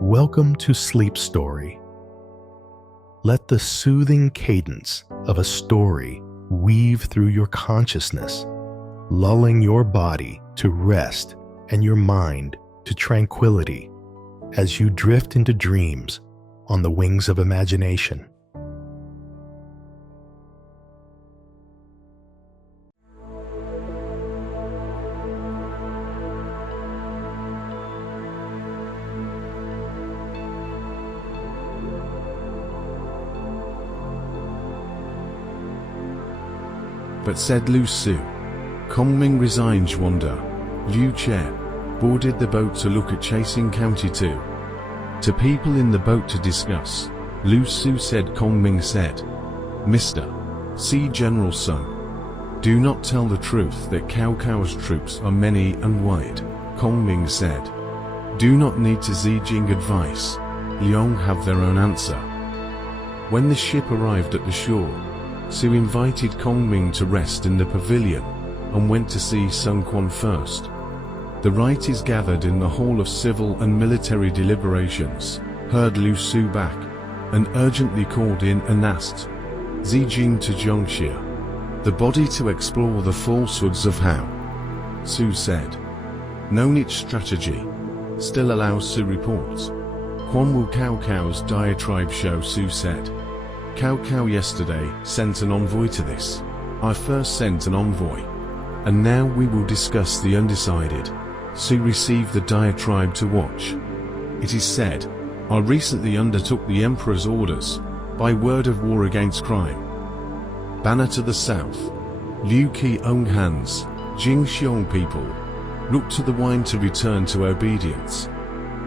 Welcome to Sleep Story. Let the soothing cadence of a story weave through your consciousness, lulling your body to rest and your mind to tranquility as you drift into dreams on the wings of imagination. But said Lu Su, Ming resigned wonder, Liu Che boarded the boat to look at chasing county too. To people in the boat to discuss, Lu Su said Ming said, Mr. See General Sun, do not tell the truth that Cao's troops are many and wide. Ming said, do not need to Zijing advice, Liang have their own answer. When the ship arrived at the shore, Su invited Ming to rest in the pavilion, and went to see Sun Quan first. The writers gathered in the hall of civil and military deliberations, heard Lu Su back, and urgently called in and asked Zijing to Zhongxia, the body to explore the falsehoods of how. Su said, no niche strategy, still allows Su reports. Quan will Cao's diatribe show, Su said. Cao yesterday sent an envoy to this. I first sent an envoy. And now we will discuss the undecided. Su received the diatribe to watch. It is said, I recently undertook the Emperor's orders, by word of war against crime. Banner to the south. Liu Qi own hands, Jing Xiong people. Look to the wine to return to obedience.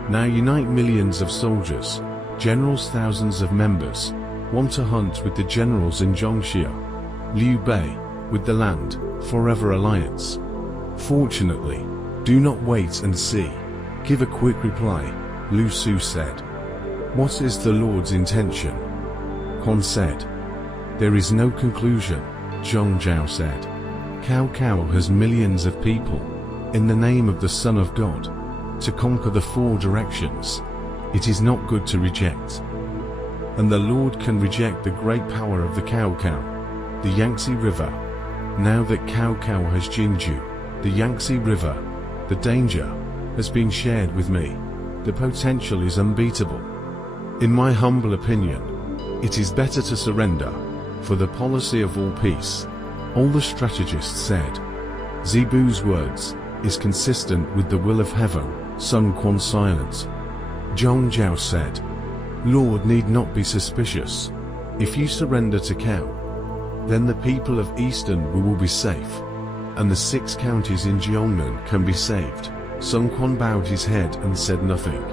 Now unite millions of soldiers, generals thousands of members, want to hunt with the generals in Zhongxia. Liu Bei, with the land, forever alliance. Fortunately, do not wait and see. Give a quick reply, Lu Su said. What is the Lord's intention? Quan said. There is no conclusion, Zhong Zhao said. Cao has millions of people, in the name of the Son of God, to conquer the four directions. It is not good to reject. And the Lord can reject the great power of the Cao, the Yangtze River. Now that Cao has Jingju, the Yangtze River, the danger has been shared with me. The potential is unbeatable. In my humble opinion, it is better to surrender, for the policy of all peace. All the strategists said. Zibu's words is consistent with the will of heaven. Sun Quan silent. Zhong Zhao said, Lord need not be suspicious. If you surrender to Cao, then the people of Eastern will be safe, and the 6 counties in Jiangnan can be saved. Sun Quan bowed his head and said nothing.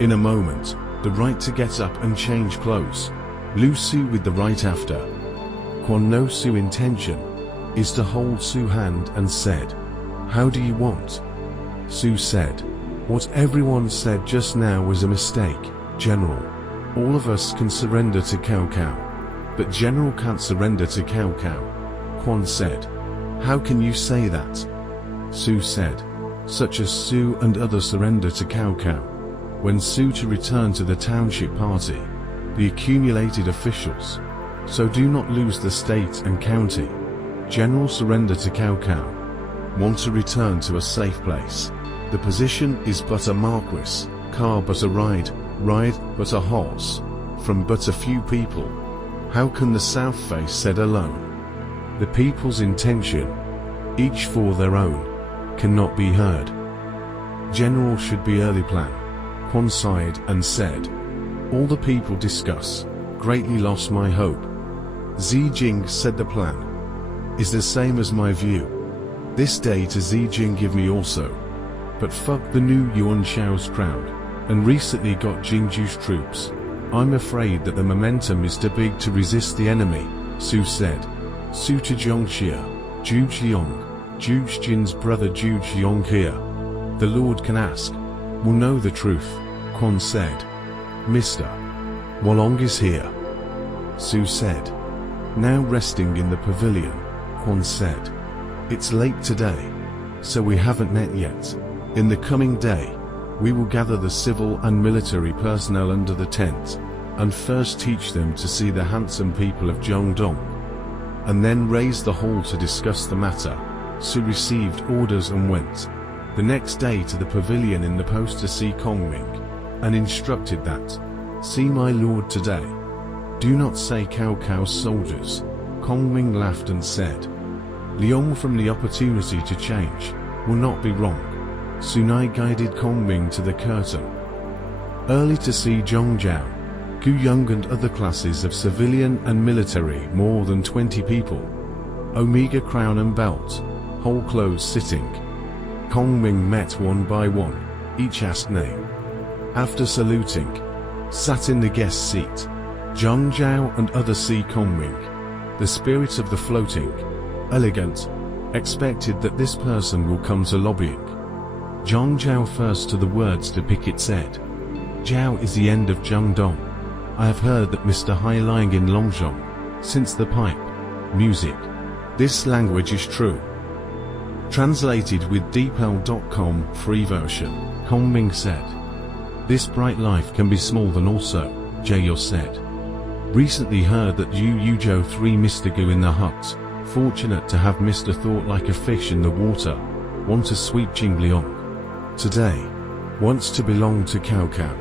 In a moment, the right to get up and change clothes. Lu Su with the right after. Quan no Su intention is to hold Su hand and said, how do you want? Su said, what everyone said just now was a mistake. General, all of us can surrender to Cao, but General can't surrender to Cao. Quan said, how can you say that? Su said, such as Su and others surrender to Cao. When Su to return to the township party, the accumulated officials, so do not lose the state and county. General surrender to Cao, want to return to a safe place. The position is but a marquis, car but a ride but a horse, from but a few people. How can the south face said alone? The people's intention, each for their own, cannot be heard. General should be early plan. Quan sighed and said, all the people discuss, greatly lost my hope. Zijing said the plan is the same as my view. This day to Zijing give me also. But fuck the new Yuan Xiao's crowd, and recently got Jingju's troops. I'm afraid that the momentum is too big to resist the enemy, Su said. Su to Zhongxia, Zhu Xiong, Zhu Xin's brother Zhu Xiong here. The Lord can ask, will know the truth, Quan said. Mr. Wolong is here. Su said. Now resting in the pavilion, Quan said. It's late today, so we haven't met yet. In the coming day, We will gather the civil and military personnel under the tent, and first teach them to see the handsome people of Jiangdong, and then raise the whole to discuss the matter. Su received orders and went the next day to the pavilion in the post to see Ming, and instructed that, "See my lord today. Do not say Cao's soldiers." Ming laughed and said, "Liang from the opportunity to change will not be wrong." Sunai guided Ming to the curtain. Early to see Zhongzhao, Gu Yong and other classes of civilian and military, more than 20 people. Omega crown and belt, whole clothes sitting. Ming met one by one, each asked name. After saluting, sat in the guest seat. Zhongzhao and other see Ming, the spirit of the floating, elegant, expected that this person will come to lobbying. Zhongzhao first to the words to pick it said, "Zhao is the end of Jiangdong. I have heard that Mr. Hai lying in Longzhong, since the pipe, music. This language is true." Translated with deepl.com free version, Ming said, "This bright life can be small than also," Jayo said. "Recently heard that you Yuzhou 3 Mr. Gu in the hut, fortunate to have Mr. Thought like a fish in the water, want to sweep Jingliang. Today, wants to belong to Cao.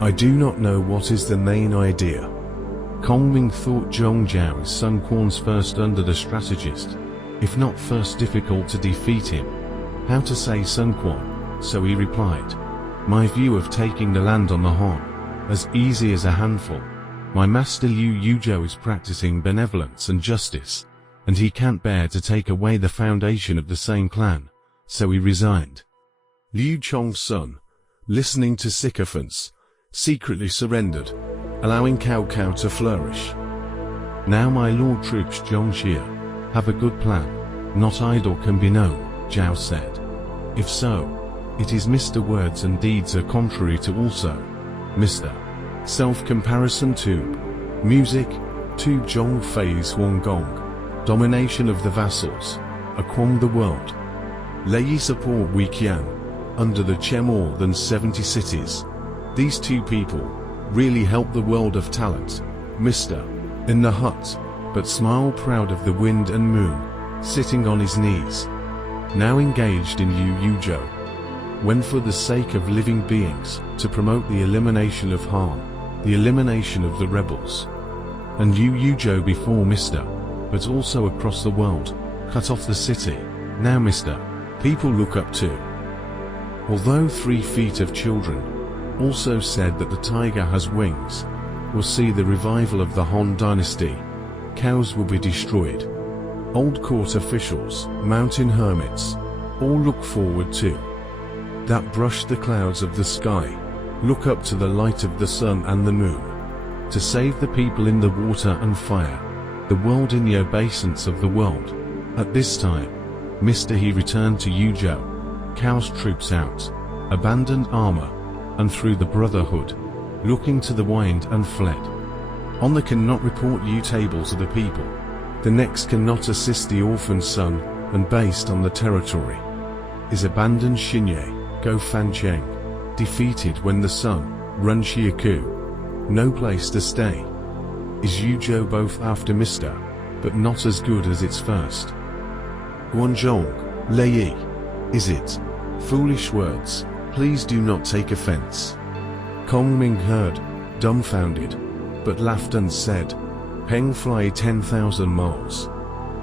I do not know what is the main idea." Ming thought Zhongzhao is Sun Quan's first under the strategist, if not first difficult to defeat him. How to say Sun Quan, so he replied, "My view of taking the land on the Han, as easy as a handful. My master Liu Yuzhou is practicing benevolence and justice, and he can't bear to take away the foundation of the same clan, so he resigned." Liu Chong's son, listening to sycophants, secretly surrendered, allowing Cao to flourish. "Now my lord troops Zhongxia have a good plan, not idle can be known," Zhao said. "If so, it is Mr. Words and deeds are contrary to also, Mr. Self-comparison tube, music, tube Zhong Fei's Huanggong, domination of the vassals, acquam the world. Lei support we can, under the Che more than 70 cities. These two people really help the world of talent, Mr. in the hut, but smile proud of the wind and moon, sitting on his knees. Now engaged in Yuzhou, when for the sake of living beings, to promote the elimination of harm, the elimination of the rebels. And Yuzhou before Mr., but also across the world, cut off the city, now Mr. people look up to." Although 3 feet of children also said that the tiger has wings, will see the revival of the Han dynasty, cows will be destroyed. Old court officials, mountain hermits, all look forward to that brush the clouds of the sky, look up to the light of the sun and the moon, to save the people in the water and fire, the world in the obeisance of the world. At this time, Mr. He returned to Yuzhou, Cao's troops out, abandoned armor, and through the brotherhood, looking to the wind and fled. On the cannot report Yu table to the people. The next cannot assist the orphan son, and based on the territory, is abandoned Xinye, Go Fancheng, defeated when the son, Run Xiaku, no place to stay. Is Yuzhou both after Mr., but not as good as its first? Guanzhong, Lei, is it? Foolish words, please do not take offense. Ming heard, dumbfounded, but laughed and said, "Peng fly 10,000 miles.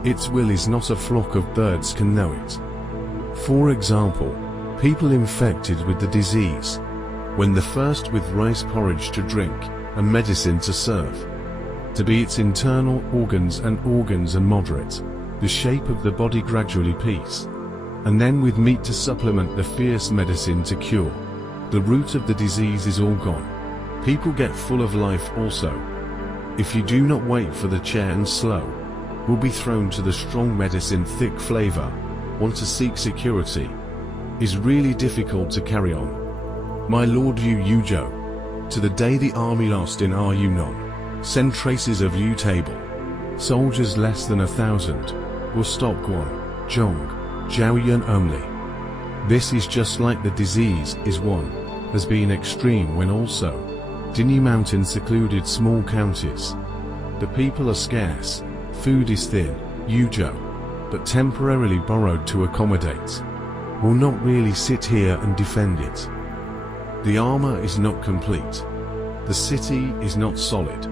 Its will is not a flock of birds can know it." For example, people infected with the disease, when the first with rice porridge to drink, and medicine to serve, to be its internal organs and moderate, the shape of the body gradually peace, and then with meat to supplement the fierce medicine to cure. The root of the disease is all gone. People get full of life also. If you do not wait for the chair and slow, will be thrown to the strong medicine thick flavor, want to seek security, is really difficult to carry on. My lord Yuzhou, to the day the army lost in our Yunnan, send traces of Yu table. Soldiers less than 1,000, will stop Guan, Zhong, Zhaoyuan only. This is just like the disease is one, has been extreme when also Dini Mountain secluded small counties. The people are scarce, food is thin, Yuzhou, but temporarily borrowed to accommodate. Will not really sit here and defend it. The armor is not complete. The city is not solid.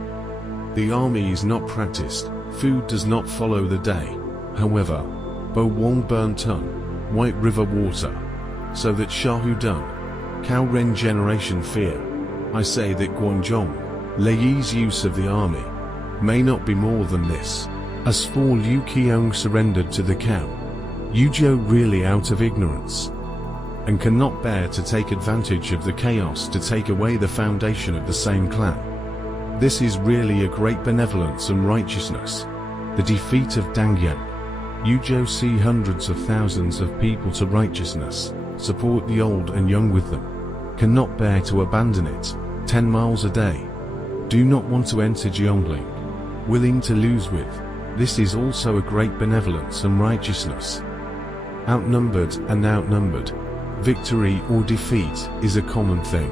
The army is not practiced, food does not follow the day. However, Bo Wong burn ton, White River water, so that Shahu done, Cao Ren generation fear. I say that Guanzhong, Lei's use of the army, may not be more than this. As for Liu Qiong surrendered to the cow, Yuzhou really out of ignorance, and cannot bear to take advantage of the chaos to take away the foundation of the same clan. This is really a great benevolence and righteousness. The defeat of Dangyang. Yuzhou see hundreds of thousands of people to righteousness, support the old and young with them. Cannot bear to abandon it, 10 miles a day. Do not want to enter Jiangling. Willing to lose with. This is also a great benevolence and righteousness. Outnumbered and outnumbered. Victory or defeat is a common thing.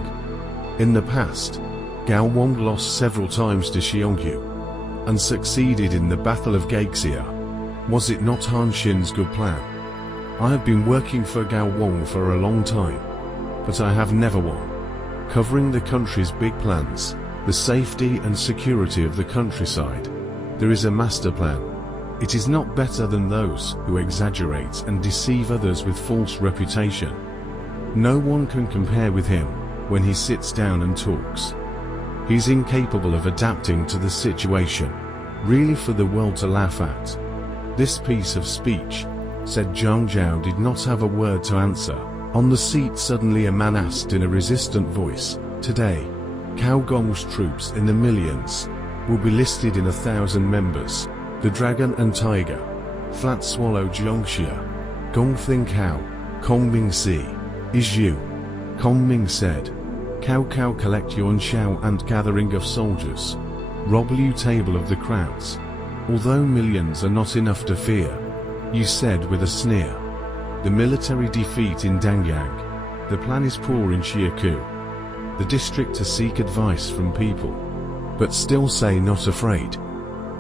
In the past, Gao Wang lost several times to Xiongyu, and succeeded in the Battle of Gaixia. Was it not Han Xin's good plan? I have been working for Gao Wang for a long time, but I have never won. Covering the country's big plans, the safety and security of the countryside. There is a master plan. It is not better than those who exaggerate and deceive others with false reputation. No one can compare with him when he sits down and talks. He's incapable of adapting to the situation, really for the world to laugh at. This piece of speech, said Zhang Zhao did not have a word to answer. On the seat suddenly a man asked in a resistant voice, today, Cao Gong's troops in the millions, will be listed in 1,000 members. The Dragon and Tiger, Flat Swallow Jiangxia, Gongthing Cao, Kongming Si, is you. Kongming said, Cao Cao collect Yuan Xiao and gathering of soldiers. Rob Liu table of the crowds. Although millions are not enough to fear, you said with a sneer. The military defeat in Dangyang. The plan is poor in Xiaku. The district to seek advice from people, but still say not afraid.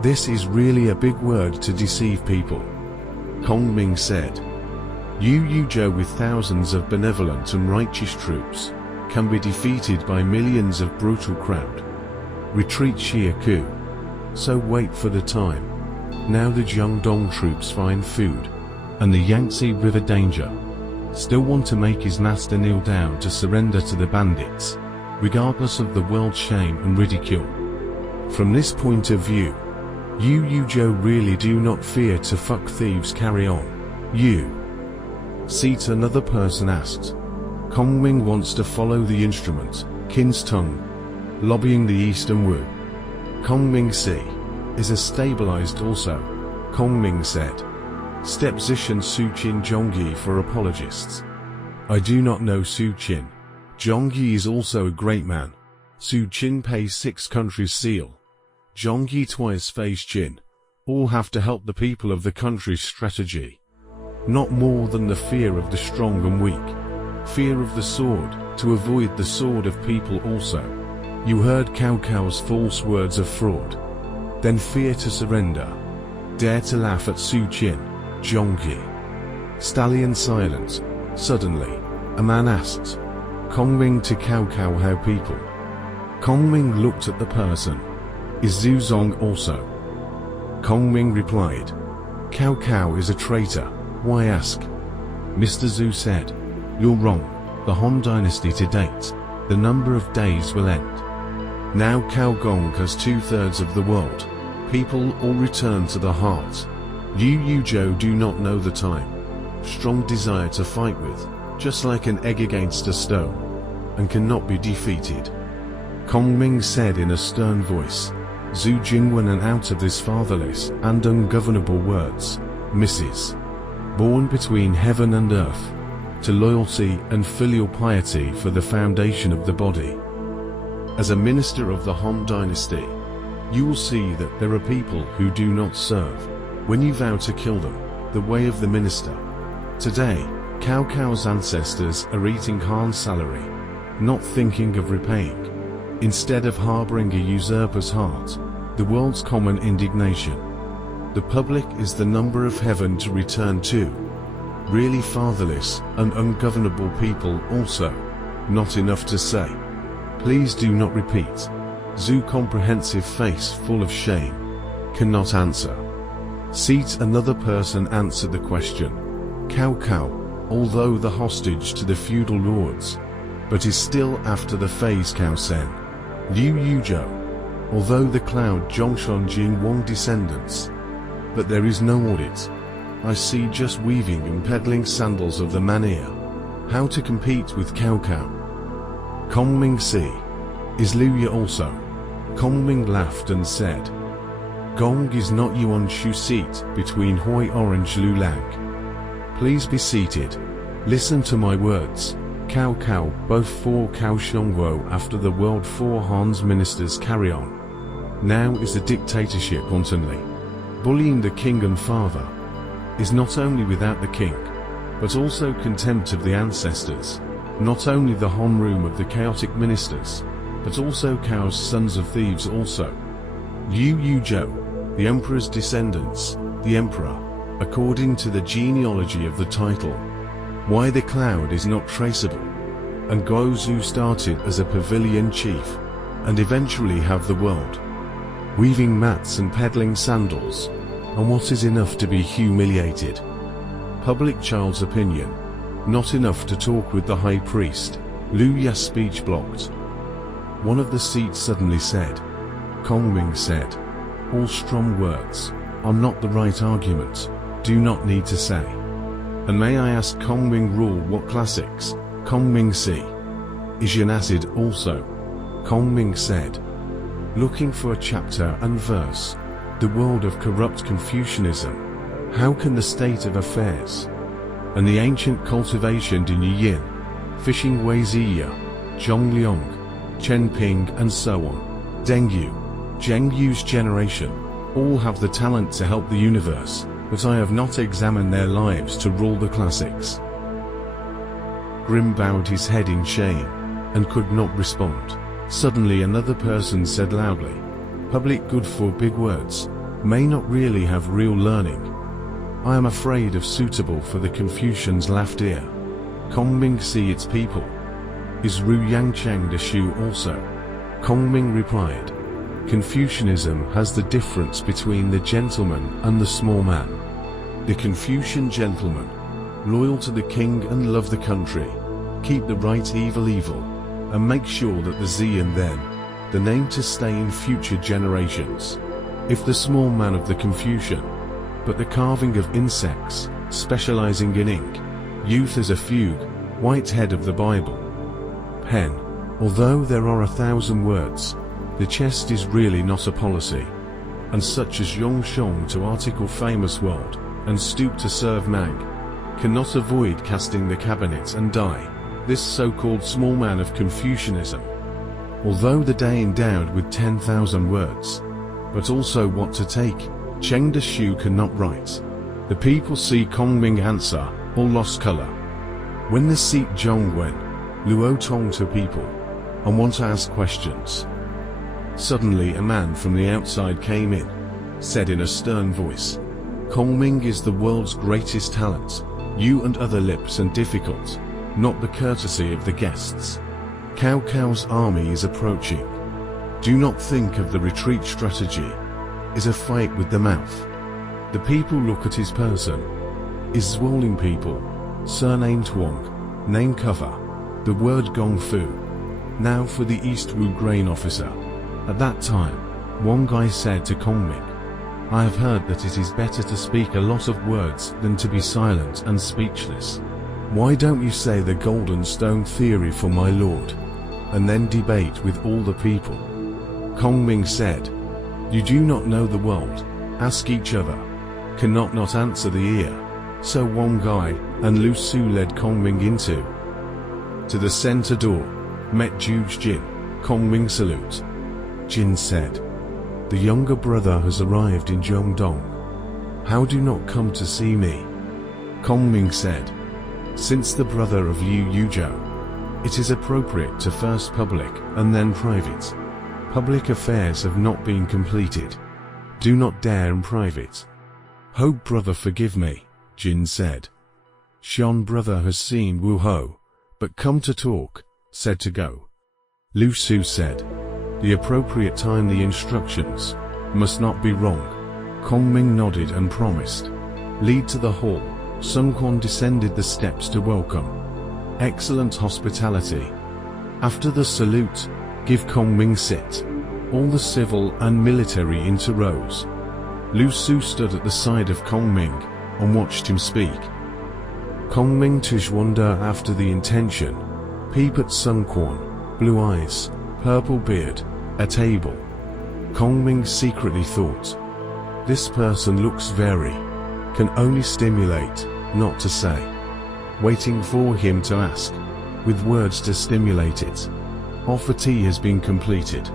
This is really a big word to deceive people. Kongming said, Yuzhou with thousands of benevolent and righteous troops, can be defeated by millions of brutal crowd. Retreat Xiaku. So wait for the time. Now the Jiangdong troops find food, and the Yangtze River danger. Still want to make his master kneel down to surrender to the bandits, regardless of the world's shame and ridicule. From this point of view, Yuzhou really do not fear to fuck thieves carry on. Seat another person asked. Kongming wants to follow the instrument, Qin's tongue, lobbying the Eastern Wu. Kongming Si, is a stabilized also, Kongming said. Step Zishan Su Qin Zhongyi for apologists. I do not know Su Qin. Zhongyi is also a great man. Su Qin pays 6 countries seal. Zhongyi twice face Qin. All have to help the people of the country's strategy. Not more than the fear of the strong and weak. Fear of the sword, to avoid the sword of people also. You heard Cao Cao's false words of fraud. Then fear to surrender. Dare to laugh at Su Qin, Zhongyi. Stallion silent. Suddenly, a man asked Kongming to Cao Cao how people. Kongming looked at the person. Is Zhu Zong also? Kongming replied. Cao Cao is a traitor, why ask? Mr. Zhu said. You're wrong, the Han dynasty to date, the number of days will end. Now Cao Gong has 2/3 of the world. People all return to the heart. Yuzhou do not know the time. Strong desire to fight with, just like an egg against a stone, and cannot be defeated. Kongming said in a stern voice. Zhu Jingwen and out of this fatherless and ungovernable words, Mrs. Born between heaven and earth, to loyalty and filial piety for the foundation of the body. As a minister of the Han dynasty, you will see that there are people who do not serve, when you vow to kill them, the way of the minister. Today, Cao Cao's ancestors are eating Han's salary, not thinking of repaying. Instead of harboring a usurper's heart, the world's common indignation. The public is the number of heaven to return to. Really fatherless and ungovernable people also. Not enough to say. Please do not repeat. Zhu comprehensive face full of shame. Cannot answer. Seat another person answer the question. Cao Cao, although the hostage to the feudal lords, but is still after the phase Cao Sen. Liu Yuzhou, although the cloud Zhongshan Jin Wang descendants, but there is no audit. I see just weaving and peddling sandals of the manea. How to compete with Cao Cao? Kongming si. Is Liu also? Kongming laughed and said, Gong is not Yuan Shu seat between Hoi Orange Lu Lang. Please be seated. Listen to my words. Cao Cao, both four Cao Shongguo after the world four Han's ministers carry on. Now is a dictatorship wantonly. Bullying the king and father is not only without the king, but also contempt of the ancestors, not only the Han room of the chaotic ministers, but also Cao's sons of thieves also. Liu Yuzhou, the emperor's descendants, the emperor, according to the genealogy of the title. Why the cloud is not traceable. And Guozhu started as a pavilion chief, and eventually have the world. Weaving mats and peddling sandals, and what is enough to be humiliated? Public child's opinion. Not enough to talk with the high priest. Lu Ya's speech blocked. One of the seats suddenly said. Kongming said, all strong words are not the right argument. Do not need to say. And may I ask Kongming rule what classics? Kongming si. Is Yuan acid also? Kongming said. Looking for a chapter and verse. The world of corrupt Confucianism. How can the state of affairs and the ancient cultivation Din Yin, fishing Weiziya, Zhongliang, Chen Ping and so on, Deng Yu, Zheng Yu's generation, all have the talent to help the universe, but I have not examined their lives to rule the classics. Grim bowed his head in shame, and could not respond. Suddenly another person said loudly, public good for big words, may not really have real learning. I am afraid of suitable for the Confucians laughed ear. Kongming see its people. Is Ru Yangchang the Shu also? Kongming replied, Confucianism has the difference between the gentleman and the small man. The Confucian gentleman, loyal to the king and love the country, keep the right evil, and make sure that the Z and then, the name to stay in future generations. If the small man of the Confucian, but the carving of insects, specializing in ink, youth as a fugue, white head of the Bible. Pen, although there are 1,000 words, the chest is really not a policy, and such as Yongshong to article famous world, and stoop to serve Mang, cannot avoid casting the cabinet and die, this so-called small man of Confucianism. Although the day endowed with 10,000 words, but also what to take, Cheng De Shu cannot write. The people see Kongming answer, or lost color. When the seat Zhongwen, Luo Tong to people, and want to ask questions. Suddenly a man from the outside came in, said in a stern voice, Kongming is the world's greatest talent, you and other lips and difficult, not the courtesy of the guests. Cao Cao's army is approaching. Do not think of the retreat strategy, is a fight with the mouth. The people look at his person. Is swollen people, surname Tuong, name cover, the word Gong Fu. Now for the East Wu grain officer. At that time, one guy said to Kongming, I have heard that it is better to speak a lot of words than to be silent and speechless. Why don't you say the golden stone theory for my lord, and then debate with all the people? Kongming said, you do not know the world, ask each other, cannot not answer the ear. So one guy, and Lu Su led Kongming into. To the center door, met Juge Jin, Kongming salute. Jin said, the younger brother has arrived in Zhongdong. How do not come to see me? Kongming said, Since the brother of Liu Yuzhou, it is appropriate to first public and then private. Public affairs have not been completed. Do not dare in private. Hope brother forgive me, Jin said. Xian brother has seen Wu Ho, but come to talk, said to go. Lu Su said, the appropriate time the instructions, must not be wrong. Kong Ming nodded and promised. Lead to the hall. Sun Quan descended the steps to welcome. Excellent hospitality. After the salute, give Kong Ming sit. All the civil and military interrose. Lu Su stood at the side of Kong Ming and watched him speak. Kong Ming took wonder after the intention. Peep at Sun Quan, blue eyes, purple beard, a table. Kong Ming secretly thought, this person looks very, can only stimulate, not to say. Waiting for him to ask, with words to stimulate it. Offer tea has been completed.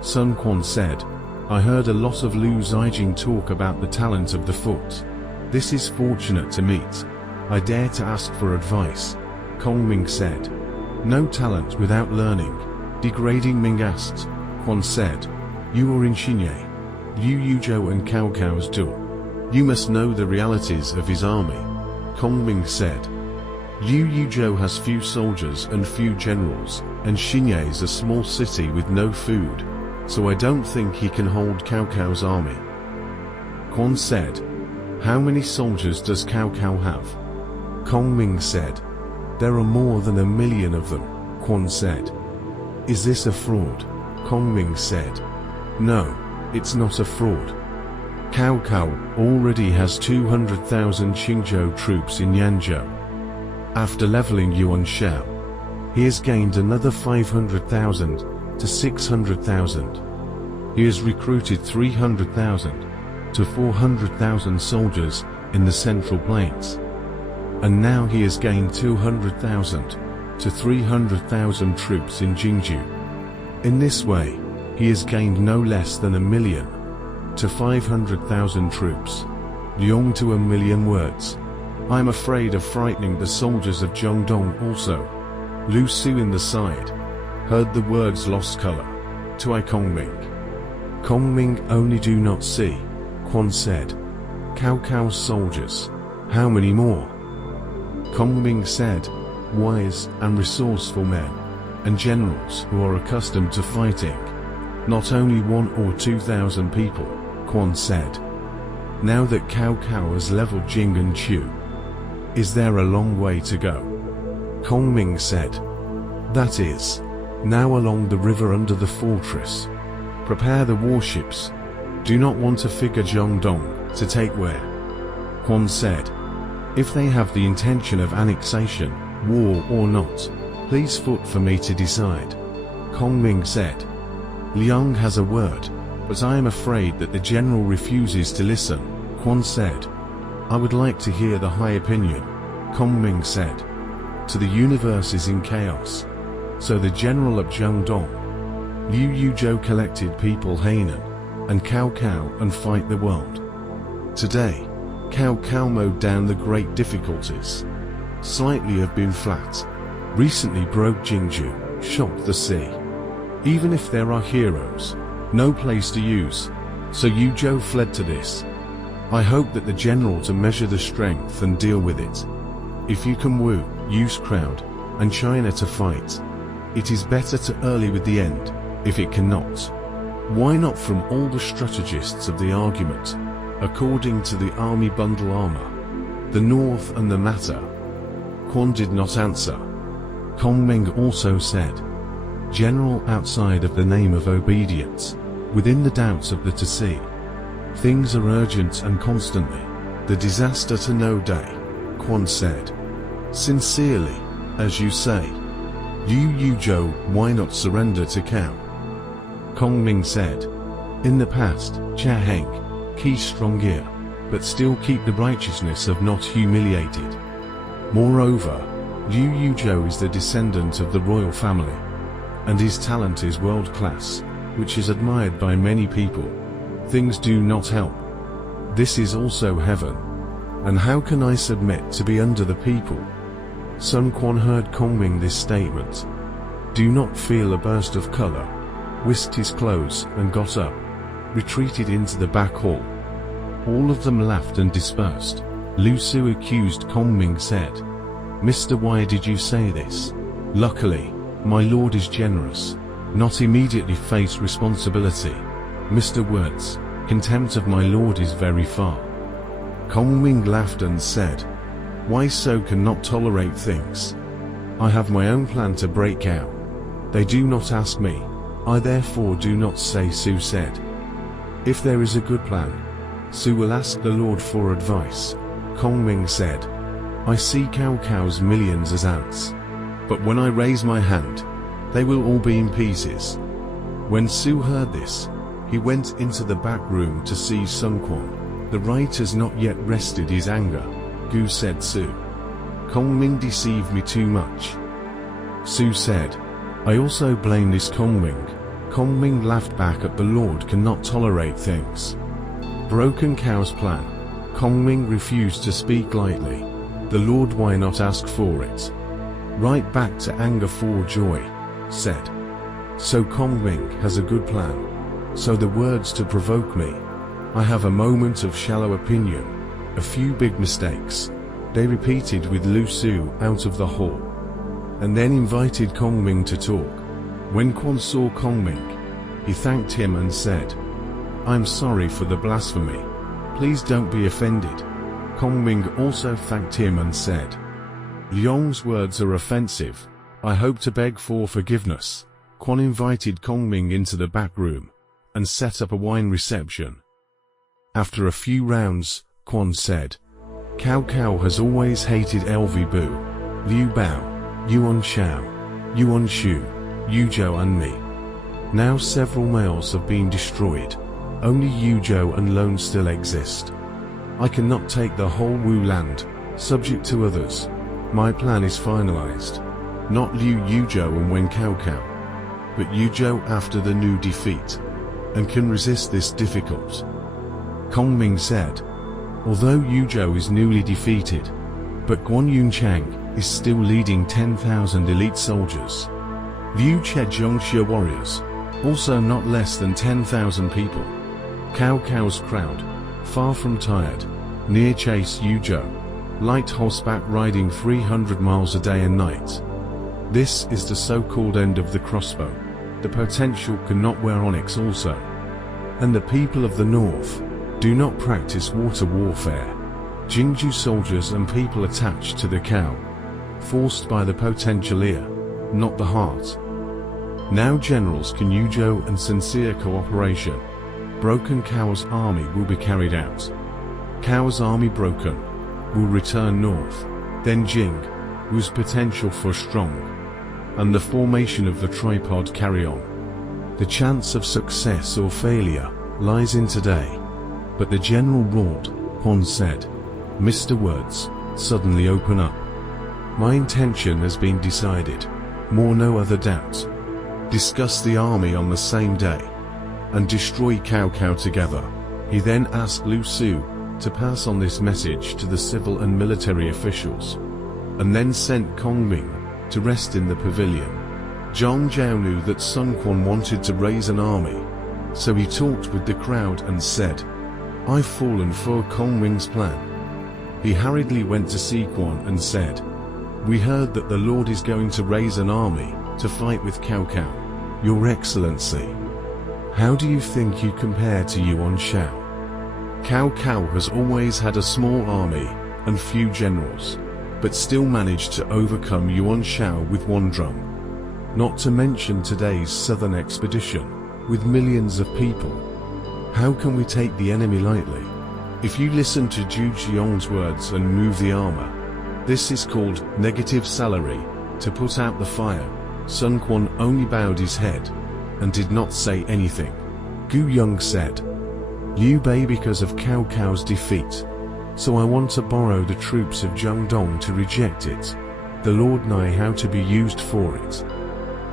Sun Quan said, I heard a lot of Lu Zijing talk about the talent of the foot. This is fortunate to meet. I dare to ask for advice. Kong Ming said, no talent without learning. Degrading Ming asked. Quan said, you are in Xinye, Liu Yuzhou and Cao Cao's duel. You must know the realities of his army. Kong Ming said, Liu Yuzhou has few soldiers and few generals, and Xinye is a small city with no food, so I don't think he can hold Cao Cao's army. Quan said, how many soldiers does Cao Cao have? Kong Ming said, there are more than 1 million of them. Quan said, is this a fraud? Kong Ming said, no, it's not a fraud. Cao Cao already has 200,000 Qingzhou troops in Yanzhou. After leveling Yuan Shao, he has gained another 500,000 to 600,000. He has recruited 300,000 to 400,000 soldiers in the Central Plains. And now he has gained 200,000 to 300,000 troops in Jingzhou. In this way, he has gained no less than 1 million to 500,000 troops. Liang to 1 million words. I am afraid of frightening the soldiers of Jiangdong also. Lu Su in the side heard the words lost color. To Kong Ming. Kong Ming only do not see. Quan said, Cao Cao's soldiers, how many more? Kong Ming said, wise and resourceful men, and generals who are accustomed to fighting. Not only 1 or 2,000 people, Quan said. Now that Cao Cao has leveled Jing and Chu, is there a long way to go? Kong Ming said, that is, now along the river under the fortress. Prepare the warships. Do not want to figure Jiangdong to take where? Quan said, if they have the intention of annexation, war or not, please foot for me to decide. Kong Ming said, Liang has a word, but I am afraid that the general refuses to listen. Quan said, I would like to hear the high opinion. Kong Ming said, to the universe is in chaos. So the general of Jiangdong, Liu Yuzhou collected people Hainan and Cao Cao and fight the world. Today, Cao Cao mowed down the great difficulties. Slightly have been flat. Recently broke Jingzhou, shocked the sea. Even if there are heroes, no place to use, so Yuzhou fled to this. I hope that the general to measure the strength and deal with it. If you can woo, use crowd, and China to fight. It is better to early with the end, if it cannot. Why not from all the strategists of the argument, according to the army bundle armor, the north and the matter? Quan did not answer. Kong Ming also said, General outside of the name of obedience, within the doubts of the to see. Things are urgent and constantly, the disaster to no day, Quan said. Sincerely, as you say. Liu Yuzhou, why not surrender to Cao? Kong Ming said, in the past, Cha Heng, keep strong here, but still keep the righteousness of not humiliated. Moreover, Liu Yuzhou is the descendant of the royal family, and his talent is world-class, which is admired by many people. Things do not help. This is also heaven. And how can I submit to be under the people? Sun Quan heard Kongming this statement. Do not feel a burst of color, whisked his clothes and got up, retreated into the back hall. All of them laughed and dispersed. Lu Su accused Kongming said, Mr. Why did you say this? Luckily, my lord is generous, not immediately face responsibility. Mr. Words, contempt of my lord is very far. Kongming laughed and said, Why so cannot tolerate things? I have my own plan to break out. They do not ask me, I therefore do not say, Su said. If there is a good plan, Su will ask the Lord for advice. Kongming said, I see Cao Cao's millions as ants. But when I raise my hand, they will all be in pieces. When Su heard this, he went into the back room to see Sun Quan. The right has not yet rested his anger, Gu said Su. Kongming deceived me too much. Su said, I also blame this Kongming. Kongming laughed back at the Lord cannot tolerate things. Broken Cow's plan. Kongming refused to speak lightly. The Lord why not ask for it? Right back to anger for joy, said. So Kongming has a good plan. So the words to provoke me. I have a moment of shallow opinion. A few big mistakes. They repeated with Lu Su out of the hall. And then invited Kongming to talk. When Quan saw Kongming, he thanked him and said, I'm sorry for the blasphemy. Please don't be offended. Kongming also thanked him and said, Liang's words are offensive. I hope to beg for forgiveness. Quan invited Kongming into the back room and set up a wine reception. After a few rounds, Quan said, Cao Cao has always hated LV Bu, Liu Bao, Yuan Shao, Yuan Shu, Yu Zhou and me. Now several males have been destroyed. Only Yu Zhou and Lone still exist. I cannot take the whole Wu land, subject to others. My plan is finalized. Not Liu Yuzhou and Wen Cao Cao, but Yuzhou after the new defeat, and can resist this difficult. Kongming said, although Yuzhou is newly defeated, but Guan Yunchang is still leading 10,000 elite soldiers. Liu Chezhongxia warriors, also not less than 10,000 people. Cao Cao's crowd, far from tired, near chase Yuzhou, light horseback riding 300 miles a day and night. This is the so-called end of the crossbow. The potential cannot wear onyx also. And the people of the north do not practice water warfare. Jingju soldiers and people attached to the cow, forced by the potential ear, not the heart. Now generals can Yuzhou and sincere cooperation. Broken Cao's army will be carried out. Cao's army broken will return north. Then Jing, whose potential for strong, and the formation of the tripod carry on. The chance of success or failure lies in today. But the general roared, Quan said, Mr. Words, suddenly open up. My intention has been decided. More no other doubt. Discuss the army on the same day, and destroy Cao Cao together. He then asked Lu Su to pass on this message to the civil and military officials, and then sent Kongming to rest in the pavilion. Zhang Zhao knew that Sun Quan wanted to raise an army, so he talked with the crowd and said, I've fallen for Kongming's plan. He hurriedly went to see Quan and said, We heard that the Lord is going to raise an army to fight with Cao Cao. Your Excellency, how do you think you compare to Yuan Shao? Cao Cao has always had a small army and few generals, but still managed to overcome Yuan Shao with one drum. Not to mention today's southern expedition, with millions of people. How can we take the enemy lightly? If you listen to Zhu Xiong's words and move the armor, this is called negative salary, to put out the fire. Sun Quan only bowed his head, and did not say anything. Gu Yong said, Liu Bei because of Cao Cao's defeat. So I want to borrow the troops of Jiangdong to reject it. The Lord know how to be used for it.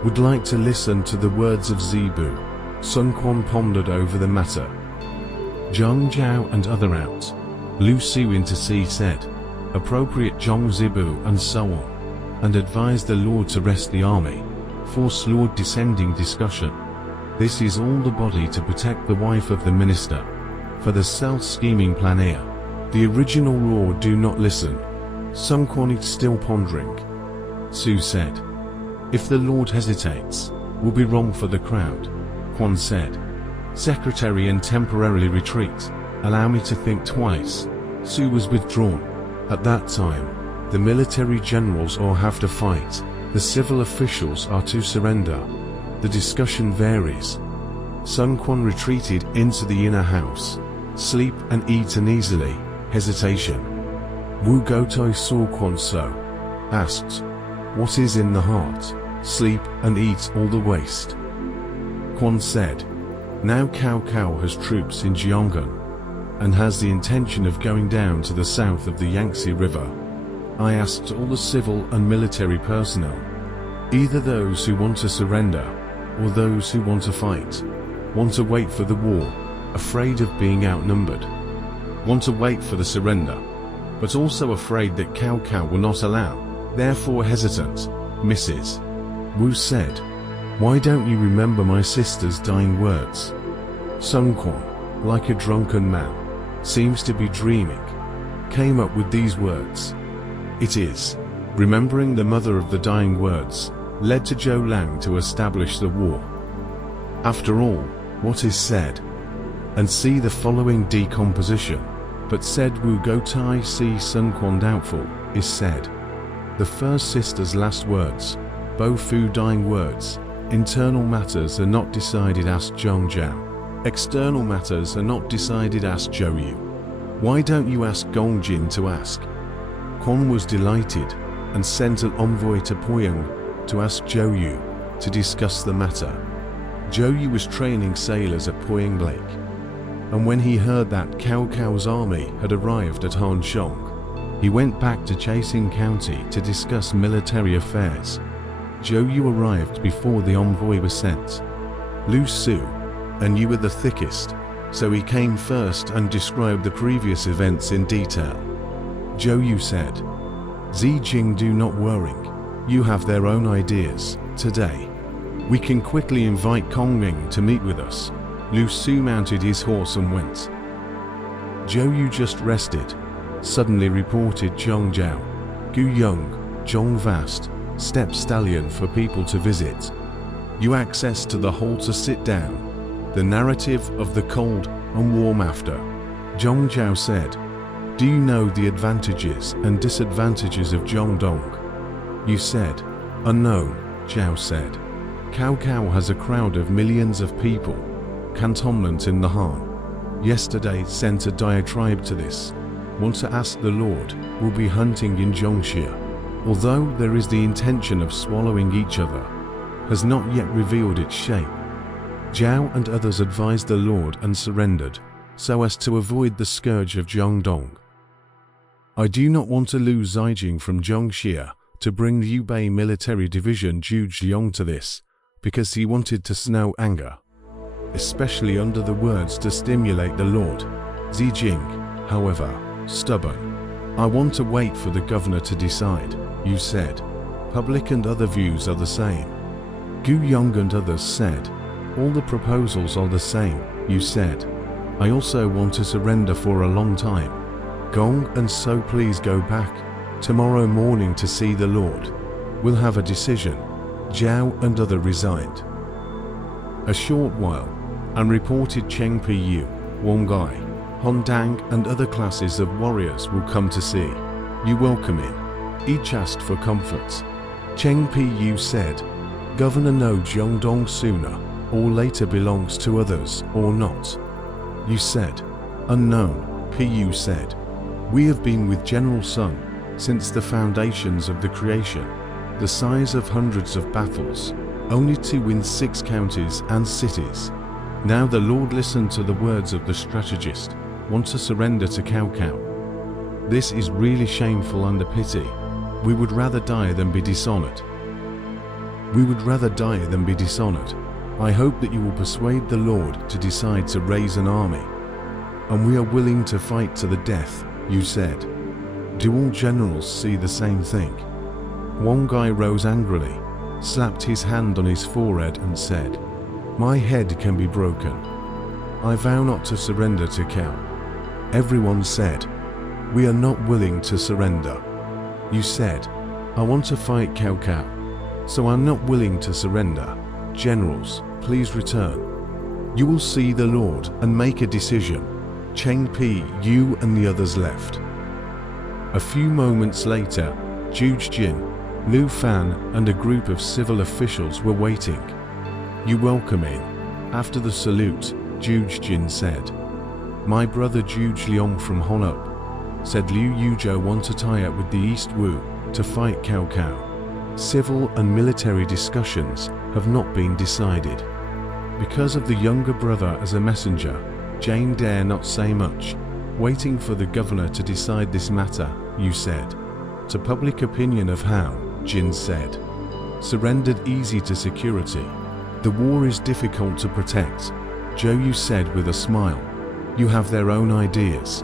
Would like to listen to the words of Zibu. Sun Quan pondered over the matter. Zhang Zhao and other out. Lu Su into C said, appropriate Zhong Zibu and so on. and advised the Lord to rest the army. Force Lord descending discussion. This is all the body to protect the wife of the minister. For the self-scheming plan here. The original roar do not listen. Sun Quan is still pondering. Su said. If the Lord hesitates, will be wrong for the crowd. Quan said. Secretary and temporarily retreat. Allow me to think twice. Su was withdrawn. At that time, the military generals all have to fight. The civil officials are to surrender. The discussion varies. Sun Quan retreated into the inner house. Sleep and eat uneasily. Hesitation. Wu Gotoi saw Quan so. Asked. What is in the heart? Sleep and eat all the waste. Quan said. Now Cao Cao has troops in Jianghan, and has the intention of going down to the south of the Yangtze River. I asked all the civil and military personnel, either those who want to surrender, or those who want to fight, want to wait for the war, afraid of being outnumbered, want to wait for the surrender, but also afraid that Cao Cao will not allow, therefore hesitant. Mrs. Wu said, why don't you remember my sister's dying words? Sun Quan, like a drunken man, seems to be dreaming, came up with these words. It is, remembering the mother of the dying words, led to Zhou Lang to establish the war. After all, what is said? And see the following decomposition. But said Wu Gotai see Sun Quan doubtful, is said. The first sister's last words, Bo Fu dying words, internal matters are not decided asked Zhong Zhao. External matters are not decided asked Zhou Yu. Why don't you ask Gong Jin to ask? Quan was delighted, and sent an envoy to Poyang to ask Zhou Yu to discuss the matter. Zhou Yu was training sailors at Poyang Lake, and when he heard that Cao Cao's army had arrived at Hanzhong, he went back to Chasing County to discuss military affairs. Zhou Yu arrived before the envoy was sent. Lu Su, and you were the thickest, so he came first and described the previous events in detail. Zhou Yu said, Zi Jing do not worry, you have their own ideas. Today, we can quickly invite Kong Ming to meet with us. Lu Su mounted his horse and went. Zhou Yu just rested, suddenly reported Zhong Zhao. Gu Yong, Zhong Vast, step stallion for people to visit. You access to the hall to sit down. The narrative of the cold and warm after. Zhong Zhao said, do you know the advantages and disadvantages of Zhongdong? You said, unknown, Zhao said. Cao Cao has a crowd of millions of people. Cantonment in the Han. Yesterday sent a diatribe to this. Want to ask the Lord, will be hunting in Zhongxia. Although there is the intention of swallowing each other, has not yet revealed its shape. Zhao and others advised the Lord and surrendered, so as to avoid the scourge of Zhongdong. I do not want to lose Zijing from Zhongxia to bring the Yubei military division Zhujiang to this, because he wanted to snow anger, especially under the words to stimulate the Lord. Zijing, however, stubborn. I want to wait for the governor to decide, you said. Public and other views are the same. Gu Yong and others said, all the proposals are the same, you said. I also want to surrender for a long time. Gong and so please go back tomorrow morning to see the Lord. We'll have a decision. Zhao and other resigned. A short while, and reported Cheng Pu, Wang Gai, Hondang and other classes of warriors will come to see. You welcome in. Each asked for comforts. Cheng Pu said, Governor know Zhongdong sooner or later belongs to others or not. You said, unknown, Pu said. We have been with General Sun since the foundations of the creation, the size of hundreds of battles, only to win 6 counties and cities. Now the Lord listened to the words of the strategist, want to surrender to Cao Cao. This is really shameful and a pity. We would rather die than be dishonored. We would rather die than be dishonored. I hope that you will persuade the Lord to decide to raise an army. And we are willing to fight to the death, you said. Do all generals see the same thing? One guy rose angrily, slapped his hand on his forehead and said, "My head can be broken. I vow not to surrender to Cao." Everyone said, "We are not willing to surrender." You said, "I want to fight Cao Cao, so I'm not willing to surrender. Generals, please return. You will see the Lord and make a decision." Cheng Pi, you and the others left. A few moments later, Zhu Jin, Liu Fan and a group of civil officials were waiting. "You welcome in." After the salute, Zhu Jin said, "My brother Zhu Liang from Honup," said Liu Yuzhou, "want to tie up with the East Wu to fight Cao Cao. Civil and military discussions have not been decided. Because of the younger brother as a messenger, Jane dare not say much, waiting for the governor to decide this matter," you said. To public opinion of how, Jin said, "Surrendered easy to security. The war is difficult to protect," Zhou Yu said with a smile. "You have their own ideas.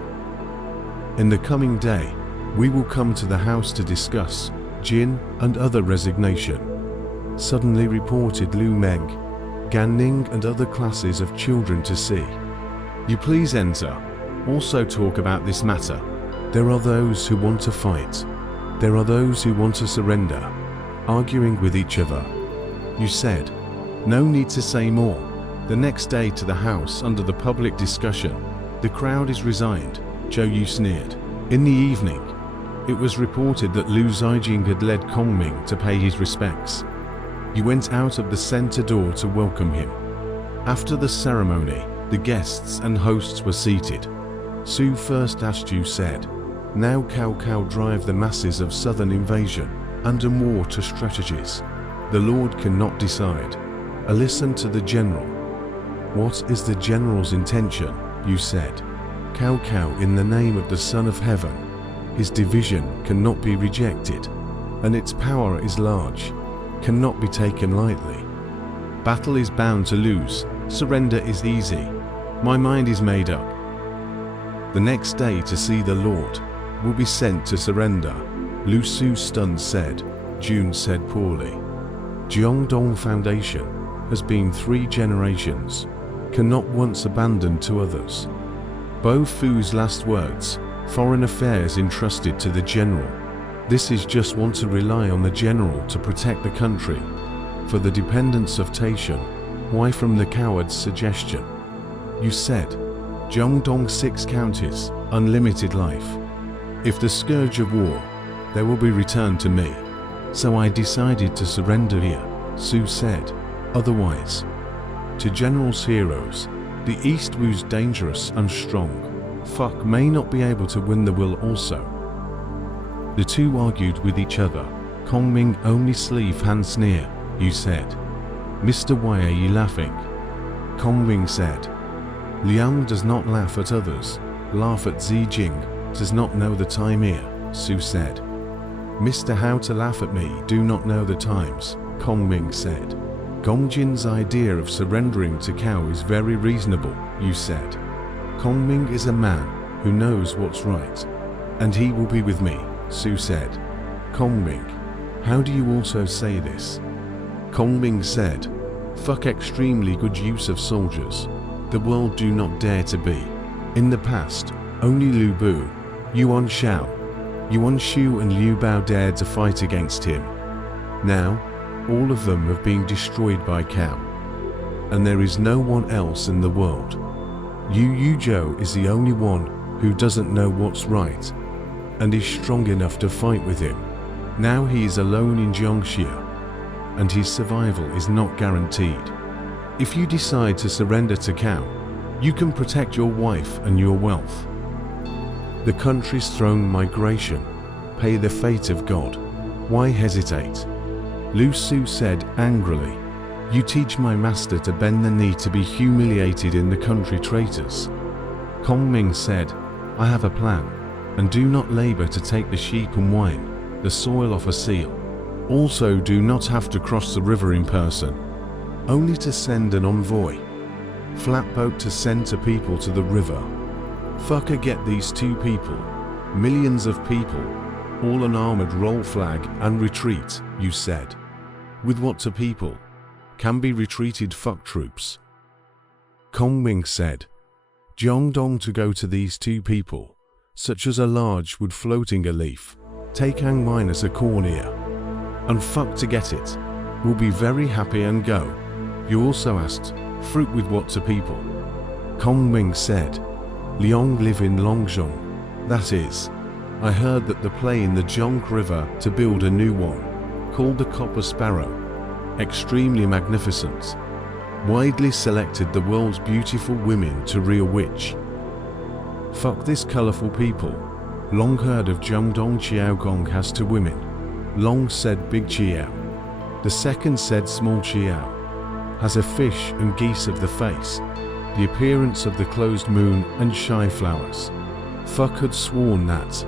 In the coming day, we will come to the house to discuss Jin and other resignation," suddenly reported Lu Meng, Gan Ning and other classes of children to see. "You please enter. Also talk about this matter. There are those who want to fight. There are those who want to surrender, arguing with each other." You said, "No need to say more." The next day to the house under the public discussion. "The crowd is resigned," Zhou Yu sneered. In the evening, it was reported that Lu Zijing had led Ming to pay his respects. You went out of the center door to welcome him. After the ceremony, the guests and hosts were seated. Su first asked, you said, "Now Cao Cao drive the masses of southern invasion and a war to strategies. The Lord cannot decide. Listen to the general." "What is the general's intention?" you said. "Cao Cao in the name of the Son of Heaven. His division cannot be rejected, and its power is large, cannot be taken lightly. Battle is bound to lose, surrender is easy. My mind is made up. The next day to see the Lord will be sent to surrender," Lu Su stunned said. June said poorly. "Jiangdong Foundation has been 3 generations, cannot once abandon to others." Bo Fu's last words, foreign affairs entrusted to the general. This is just want to rely on the general to protect the country. For the dependence of Taishan, why from the coward's suggestion? You said, "Jiangdong 6 counties, unlimited life. If the scourge of war, there will be returned to me. So I decided to surrender here," Su said. "Otherwise, to general's heroes, the East Wu's dangerous and strong. Fuck may not be able to win the will also." The two argued with each other. Ming only sleeve hand sneer, you said. "Mr. Why are you laughing?" Ming said. "Liang does not laugh at others, laugh at Zijing, does not know the time here," Su said. "Mr. How to laugh at me do not know the times," Ming said. "Gongjin's idea of surrendering to Cao is very reasonable," you said. "Ming is a man who knows what's right, and he will be with me," Su said. "Ming, how do you also say this?" Ming said, "Fuck extremely good use of soldiers. The world do not dare to be. In the past, only Lu Bu, Yuan Shao, Yuan Shu and Liu Bao dared to fight against him. Now, all of them have been destroyed by Cao. And there is no one else in the world. Yu Yuzhou is the only one who doesn't know what's right, and is strong enough to fight with him. Now he is alone in Jiangxia, and his survival is not guaranteed. If you decide to surrender to Cao, you can protect your wife and your wealth. The country's throne migration, pay the fate of God. Why hesitate?" Lu Su said angrily, "You teach my master to bend the knee to be humiliated in the country traitors." Ming said, "I have a plan, and do not labor to take the sheep and wine, the soil off a seal. Also do not have to cross the river in person, only to send an envoy. Flatboat to send to people to the river. Fucker get these 2 people, millions of people, all unarmored roll flag and retreat, you said. With what to people? Can be retreated fuck troops. Kong Ming said, Jiangdong to go to these two people, such as a large wood floating a leaf, take ang minus a corn ear, and fuck to get it, will be very happy and go. You also asked, fruit with what to people? Kong Ming said, Liang live in Longzhong, that is, I heard that the play in the Zhong River to build a new one, called the Copper Sparrow, extremely magnificent, widely selected the world's beautiful women to rear witch. Fuck this colorful people, long heard of Jiangdong Qiaogong has to women, long said Big Qiao. The second said Small Qiao, has a fish and geese of the face, the appearance of the closed moon and shy flowers. Fuck had sworn that,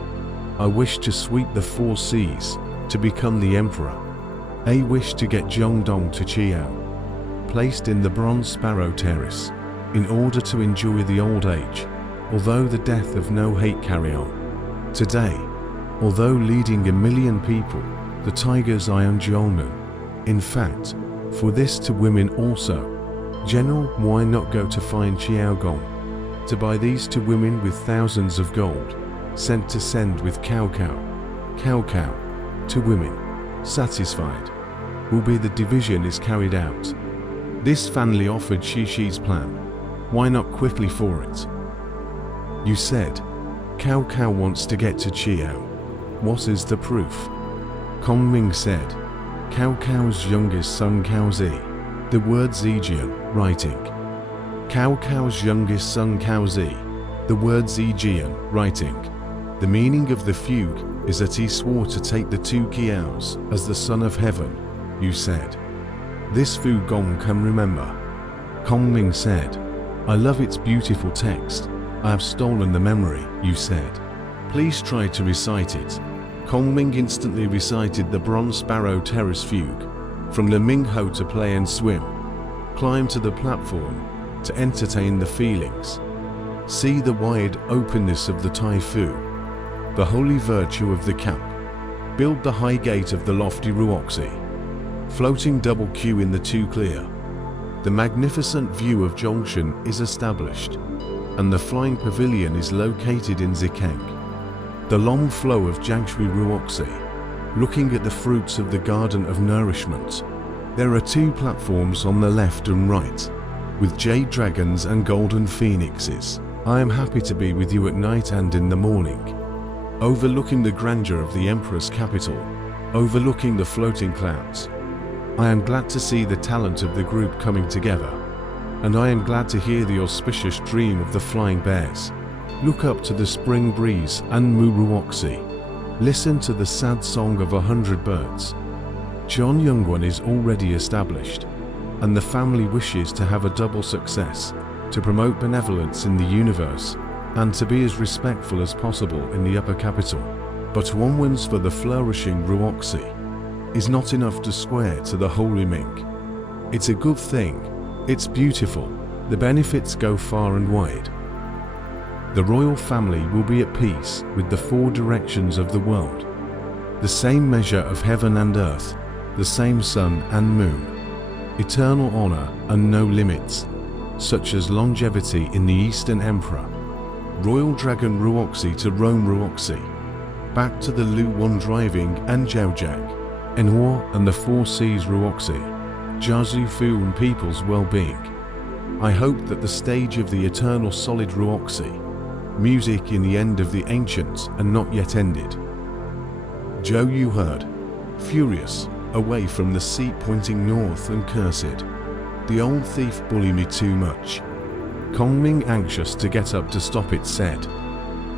I wish to sweep the 4 seas, to become the emperor. A wish to get Jiangdong to Qiao, placed in the Bronze Sparrow Terrace, in order to enjoy the old age, although the death of no hate carry on. Today, although leading 1 million people, the Tiger's Iron Jolman, in fact, for this to women also, General, why not go to find Qiaogong, to buy these to women with thousands of gold, sent to send with cow, to women, satisfied, will be the division is carried out. This family offered Shishi's plan, why not quickly for it? You said, Cow wants to get to Qiao, what is the proof? Kong Ming said, Cao's youngest son Cao Zi, the word Zijian, writing. Cao's youngest son Cao Zi, the word Zijian, writing. The meaning of the fugue is that he swore to take the 2 Qiaos as the son of heaven, you said. This Fu Gong can remember. Kong Ming said, I love its beautiful text. I have stolen the memory, you said. Please try to recite it. Kong Ming instantly recited the Bronze Sparrow Terrace fugue, from the Ming Ho to play and swim, climb to the platform, to entertain the feelings. See the wide openness of the Tai Fu, the holy virtue of the camp. Build the high gate of the lofty Ruoxi, floating double queue in the 2 clear. The magnificent view of Zhongshan is established, and the flying pavilion is located in Zikang. The long flow of Jiangshui Ruoxi, looking at the fruits of the garden of nourishment. There are 2 platforms on the left and right, with jade dragons and golden phoenixes. I am happy to be with you at night and in the morning, overlooking the grandeur of the emperor's capital, overlooking the floating clouds. I am glad to see the talent of the group coming together, and I am glad to hear the auspicious dream of the flying bears. Look up to the spring breeze and Mu Ruoxi. Listen to the sad song of 100 birds. John Yuan is already established, and the family wishes to have a double success, to promote benevolence in the universe, and to be as respectful as possible in the upper capital. But 1 wins for the flourishing Ruoxi is not enough to square to the holy Ming. It's a good thing, it's beautiful, the benefits go far and wide. The royal family will be at peace with the 4 directions of the world. The same measure of heaven and earth, the same sun and moon. Eternal honor and no limits, such as longevity in the Eastern Emperor. Royal Dragon Ruoxi to Rome Ruoxi. Back to the Luo driving and Zhaojiang. Enhua and the 4 Seas Ruoxi. Jiazu Fu and people's well-being. I hope that the stage of the eternal solid Ruoxi, music in the end of the ancients and not yet ended. Zhou Yu heard, furious, away from the seat pointing north and cursed. The old thief bullied me too much. Kong Ming, anxious to get up to stop it, said.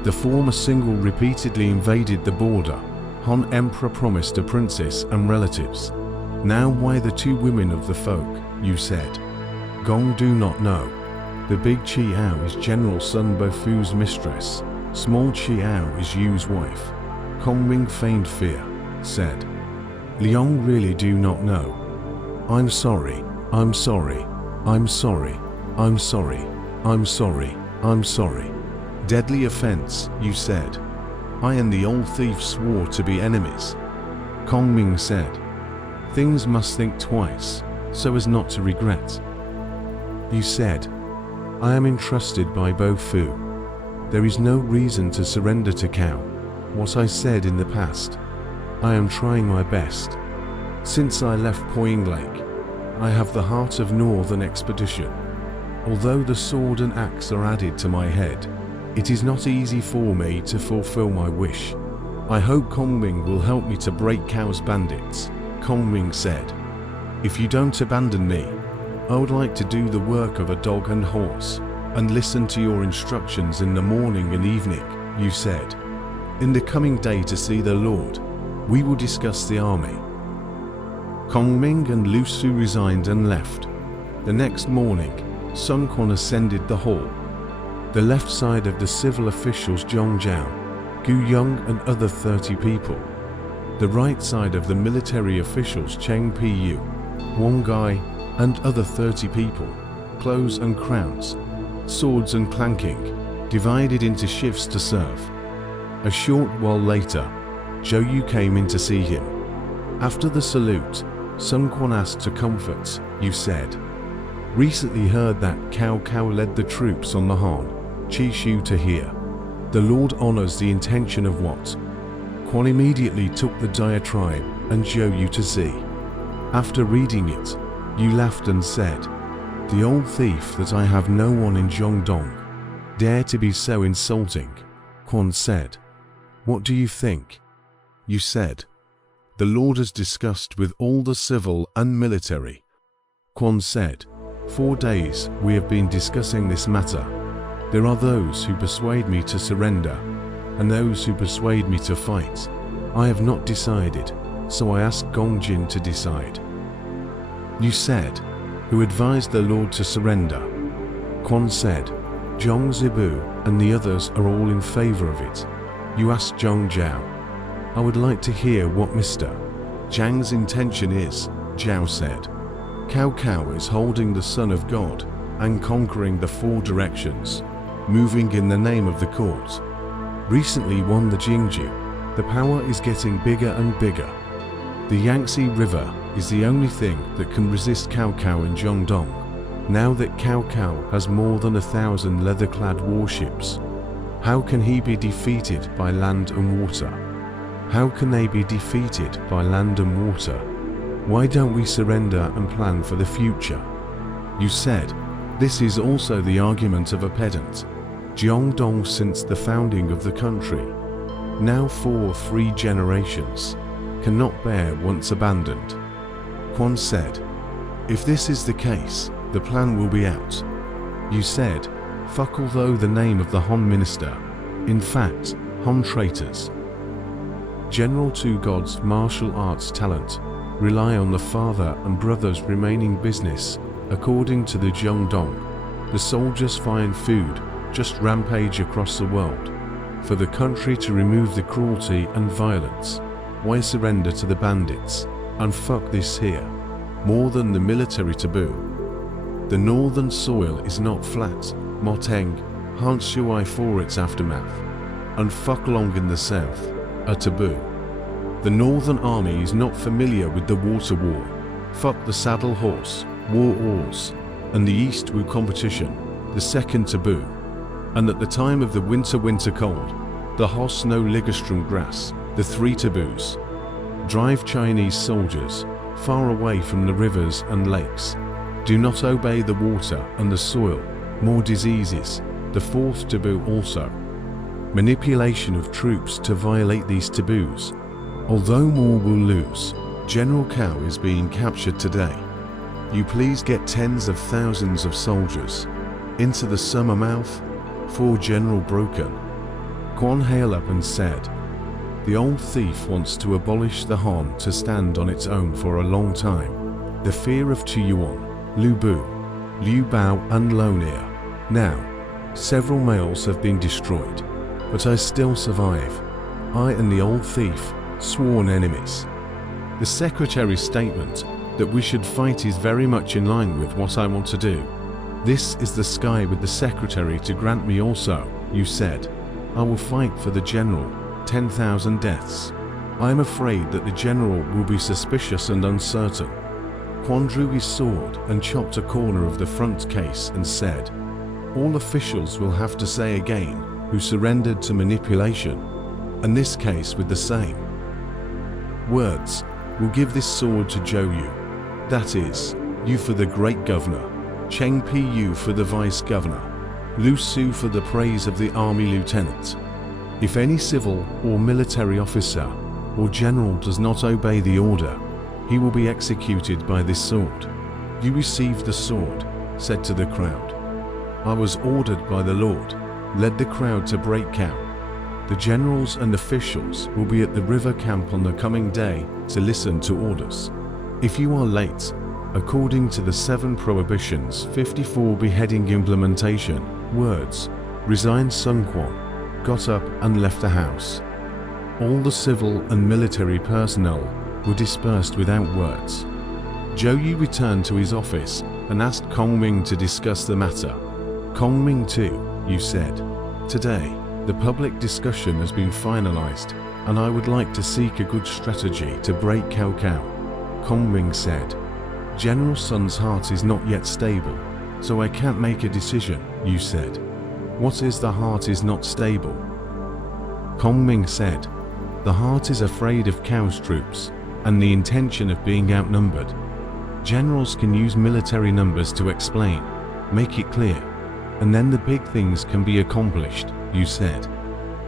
The former single repeatedly invaded the border. Han Emperor promised a princess and relatives. Now why the 2 women of the folk, you said? Gong do not know. The big Qiao is General Sun Bofu's mistress. Small Qiao is Yu's wife. Kong Ming feigned fear, said. Liang really do not know. I'm sorry, I'm sorry, I'm sorry, I'm sorry, I'm sorry, I'm sorry. Deadly offense, you said. I and the old thief swore to be enemies. Ming said, things must think twice, so as not to regret. You said, I am entrusted by Bo Fu. There is no reason to surrender to Cao. What I said in the past. I am trying my best. Since I left Poying Lake, I have the heart of Northern Expedition. Although the sword and axe are added to my head, it is not easy for me to fulfill my wish. I hope Ming will help me to break Cao's bandits. Ming said, if you don't abandon me, I would like to do the work of a dog and horse, and listen to your instructions in the morning and evening, you said. In the coming day to see the Lord, we will discuss the army. Ming and Lu Su resigned and left. The next morning, Sun Quan ascended the hall. The left side of the civil officials Zhong Zhao, Gu Yong and other 30 people. The right side of the military officials Cheng Pu, Wang Gai and other 30 people, clothes and crowns, swords and clanking, divided into shifts to serve. A short while later, Zhou Yu came in to see him. After the salute, Sun Quan asked to comfort, you said. Recently heard that Cao led the troops on the Han, Qi Shu to hear. The Lord honors the intention of what? Quan immediately took the diatribe and Zhou Yu to see. After reading it, you laughed and said, the old thief that I have no one in Zhongdong, dare to be so insulting. Quan said, what do you think? You said, the Lord has discussed with all the civil and military. Quan said, 4 days we have been discussing this matter. There are those who persuade me to surrender, and those who persuade me to fight. I have not decided, so I asked Gongjin to decide. You said, who advised the Lord to surrender? Quan said, Zhong Zibu and the others are all in favor of it. You asked Zhong Zhao. I would like to hear what Mr. Zhang's intention is, Zhao said. Cao is holding the Son of God and conquering the 4 directions, moving in the name of the court. Recently won the Jingju. The power is getting bigger and bigger. The Yangtze River is the only thing that can resist Cao in Zhongdong. Now that Cao has more than 1,000 leather-clad warships, how can he be defeated by land and water? How can they be defeated by land and water? Why don't we surrender and plan for the future? You said, this is also the argument of a pedant. Zhongdong since the founding of the country, now for 3 generations, cannot bear once abandoned. Quan said, if this is the case, the plan will be out. You said, fuck although the name of the Han minister, in fact, Han traitors. General Two Gods martial arts talent, rely on the father and brother's remaining business, according to the Zhongdong. The soldiers find food, just rampage across the world. For the country to remove the cruelty and violence, why surrender to the bandits, and fuck this here, more than the military taboo. The northern soil is not flat, Moteng, Han Shui for its aftermath, and fuck long in the south, a taboo. The northern army is not familiar with the water war, fuck the saddle horse, war oars, and the East Wu competition, the second taboo. And at the time of the winter cold, the Ho snow ligustrum grass, the 3 taboos. Drive Chinese soldiers far away from the rivers and lakes. Do not obey the water and the soil, more diseases, the 4th taboo also. Manipulation of troops to violate these taboos. Although more will lose, General Cao is being captured today. You please get tens of thousands of soldiers into the summer mouth, for General broken. Quan hailed up and said, the old thief wants to abolish the Han to stand on its own for a long time. The fear of Yuan, Lu Bu, Liu Bao and Lonir. Now, several males have been destroyed, but I still survive. I and the old thief, sworn enemies. The secretary's statement that we should fight is very much in line with what I want to do. This is the sky with the secretary to grant me also, you said. I will fight for the general, 10,000 deaths. I am afraid that the general will be suspicious and uncertain. Quan drew his sword and chopped a corner of the front case and said, all officials will have to say again who surrendered to manipulation, and this case with the same words will give this sword to Zhou Yu. That is, you for the great governor, Cheng Pi Yu for the vice governor, Lu Su for the praise of the army lieutenant. If any civil or military officer or general does not obey the order, he will be executed by this sword. You received the sword, said to the crowd. I was ordered by the Lord, led the crowd to break camp. The generals and officials will be at the river camp on the coming day to listen to orders. If you are late, according to the 7 prohibitions 54 beheading implementation, words, resigned Sun Quan, got up and left the house. All the civil and military personnel were dispersed without words. Zhou Yu returned to his office and asked Kong Ming to discuss the matter. Kong Ming too, you said. Today, the public discussion has been finalized, and I would like to seek a good strategy to break Cao Cao. Kong Ming said. General Sun's heart is not yet stable, so I can't make a decision, you said. What is the heart is not stable? Kong Ming said. The heart is afraid of Cao's troops, and the intention of being outnumbered. Generals can use military numbers to explain, make it clear, and then the big things can be accomplished, you said.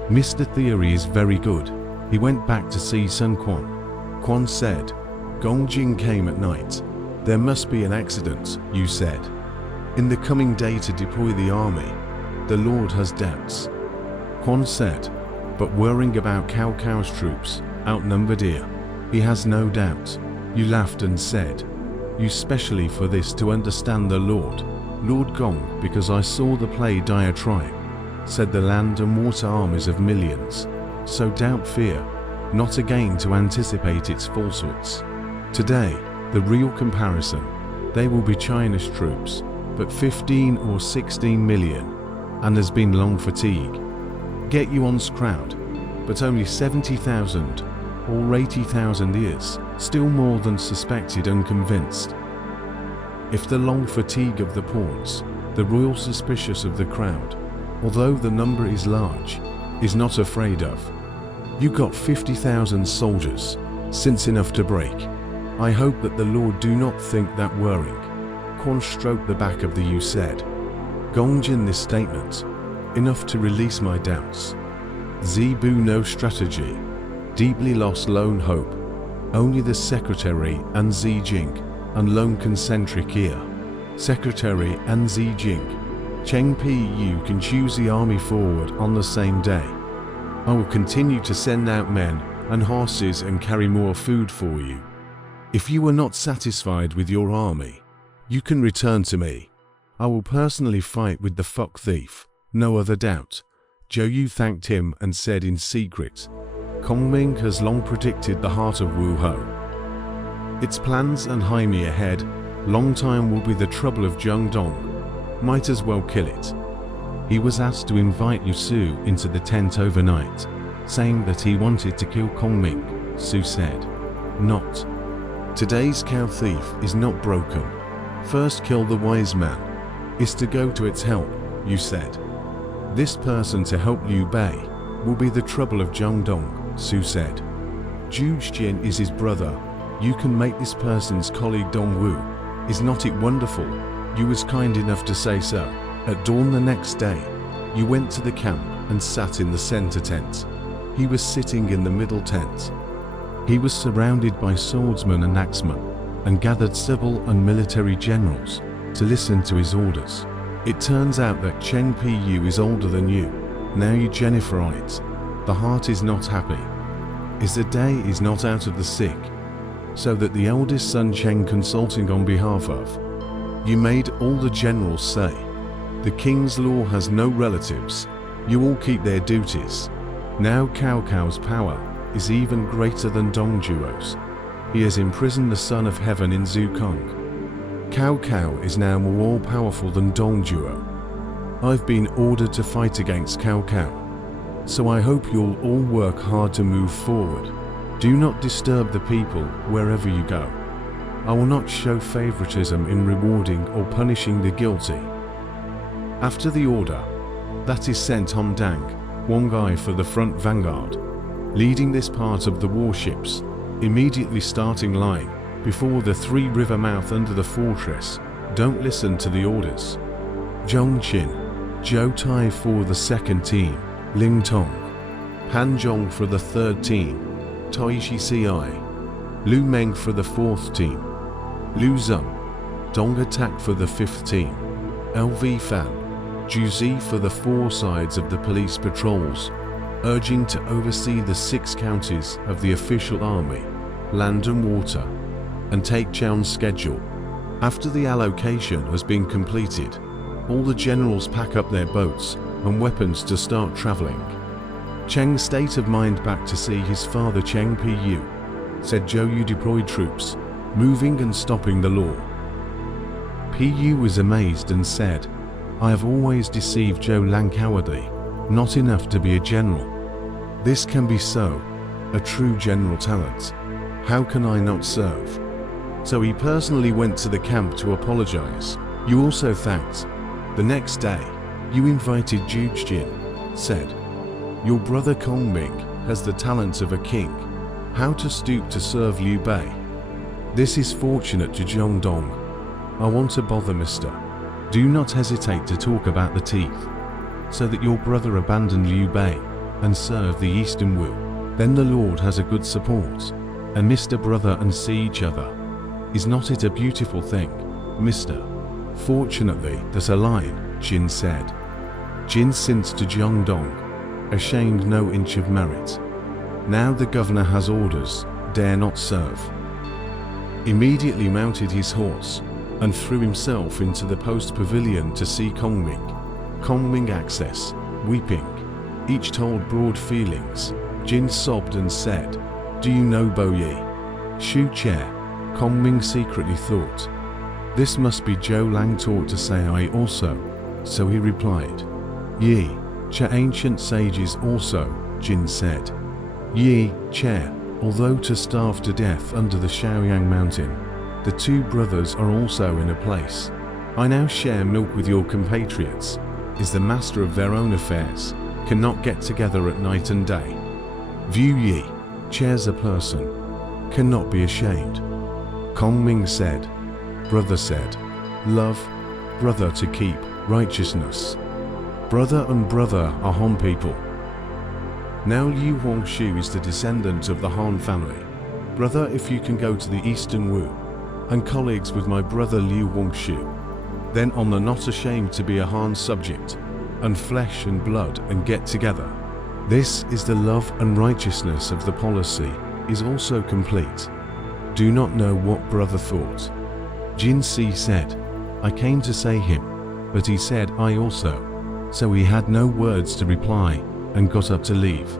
Mr. Theory is very good. He went back to see Sun Quan. Quan said, Gongjing came at night. There must be an accident, you said. In the coming day to deploy the army, the Lord has doubts. Quan said, but worrying about Cao Cao's troops, outnumbered here, he has no doubt. You laughed and said, you specially for this to understand the Lord Gong, because I saw the play Diatribe, said the land and water armies of millions. So doubt fear, not again to anticipate its falsehoods. Today, the real comparison, they will be China's troops, but 15 or 16 million, and there's been long fatigue. Get Yuan's crowd, but only 70,000 or 80,000 is, still more than suspected and convinced. If the long fatigue of the pawns, the royal suspicious of the crowd, although the number is large, is not afraid of. You got 50,000 soldiers, since enough to break. I hope that the Lord do not think that worrying. Quan stroked the back of the U said, Gongjin this statement, enough to release my doubts. Zibu no strategy, deeply lost lone hope, only the secretary and Xi Jing, and lone concentric ear. Secretary and Xi Jing, Cheng Pi Yu can choose the army forward on the same day. I will continue to send out men and horses and carry more food for you. If you are not satisfied with your army, you can return to me. I will personally fight with the fuck thief, no other doubt. Zhou Yu thanked him and said in secret, Kong Ming has long predicted the heart of Wu Ho. Its plans and Jaime ahead, long time will be the trouble of Zhengdong. Might as well kill it. He was asked to invite Yu Su into the tent overnight, saying that he wanted to kill Kong Ming. Su said, not. Today's cow thief is not broken. First kill the wise man, is to go to its help, you said. This person to help Liu Bei will be the trouble of Zhengdong, Su said. Zhu Jin is his brother. You can make this person's colleague Dongwu. Is not it wonderful? You was kind enough to say so. At dawn the next day, you went to the camp and sat in the center tent. He was sitting in the middle tent. He was surrounded by swordsmen and axemen, and gathered civil and military generals to listen to his orders. It turns out that Cheng Pi Yu is older than you. Now you Jennifer on it. The heart is not happy. Is the day is not out of the sick. So that the eldest son Cheng consulting on behalf of. You made all the generals say, the king's law has no relatives. You all keep their duties. Now Cao Cao's power is even greater than Dongjuo's. He has imprisoned the Son of Heaven in Zukong. Cao Cao is now more all-powerful than Dongjuo. I've been ordered to fight against Cao Cao. So I hope you'll all work hard to move forward. Do not disturb the people wherever you go. I will not show favoritism in rewarding or punishing the guilty. After the order, that is sent on Dang, one guy for the front vanguard, leading this part of the warships, immediately starting line, before the 3 river mouth under the fortress. Don't listen to the orders. Zhongqin, Zhou Tai for the 2nd team, Ling Tong, Han Zhong for the 3rd team, Taishi Ci, Lu Meng for the 4th team, Lu Zun, Dong attack for the 5th team, LV Fan, Juzi for the 4 sides of the police patrols, urging to oversee the 6 counties of the official army, land and water, and take Chang's schedule. After the allocation has been completed, all the generals pack up their boats and weapons to start traveling. Chang's state of mind back to see his father Cheng Pu, said Zhou Yu deployed troops, moving and stopping the law. Pu was amazed and said, I have always deceived Zhou Lang cowardly, not enough to be a general. This can be so, a true general talent. How can I not serve? So he personally went to the camp to apologize. You also thanked. The next day, you invited Zhu Jin, said, your brother Kong Ming has the talents of a king. How to stoop to serve Liu Bei. This is fortunate to Zhong Dong. I want to bother Mr. Do not hesitate to talk about the teeth, so that your brother abandon Liu Bei and serve the Eastern Wu. Then the Lord has a good support, and Mr. Brother and see each other. Is not it a beautiful thing, Mr. Fortunately, there's a line, Jin said. Jin since to Zhong Dong, ashamed no inch of merit. Now the governor has orders, dare not serve. Immediately mounted his horse, and threw himself into the post pavilion to see Kong Ming. Kong Ming access, weeping. Each told broad feelings. Jin sobbed and said, do you know Bo Yi? Shu Chair. Kong Ming secretly thought, this must be Zhou Lang taught to say I also. So he replied, Yi, Cha ancient sages also, Jin said. Yi, Chair, although to starve to death under the Shaoyang mountain, the 2 brothers are also in a place. I now share milk with your compatriots, is the master of their own affairs, cannot get together at night and day. View Yi, Chair's a person, cannot be ashamed. Kong Ming said, brother said, love, brother to keep, righteousness. Brother and brother are Han people. Now Liu Huangshu is the descendant of the Han family. Brother, if you can go to the Eastern Wu, and colleagues with my brother Liu Huangshu, then I'm not ashamed to be a Han subject, and flesh and blood and get together. This is the love and righteousness of the policy, is also complete. Do not know what brother thought. Jin Si said, I came to say him, but he said I also. So he had no words to reply, and got up to leave.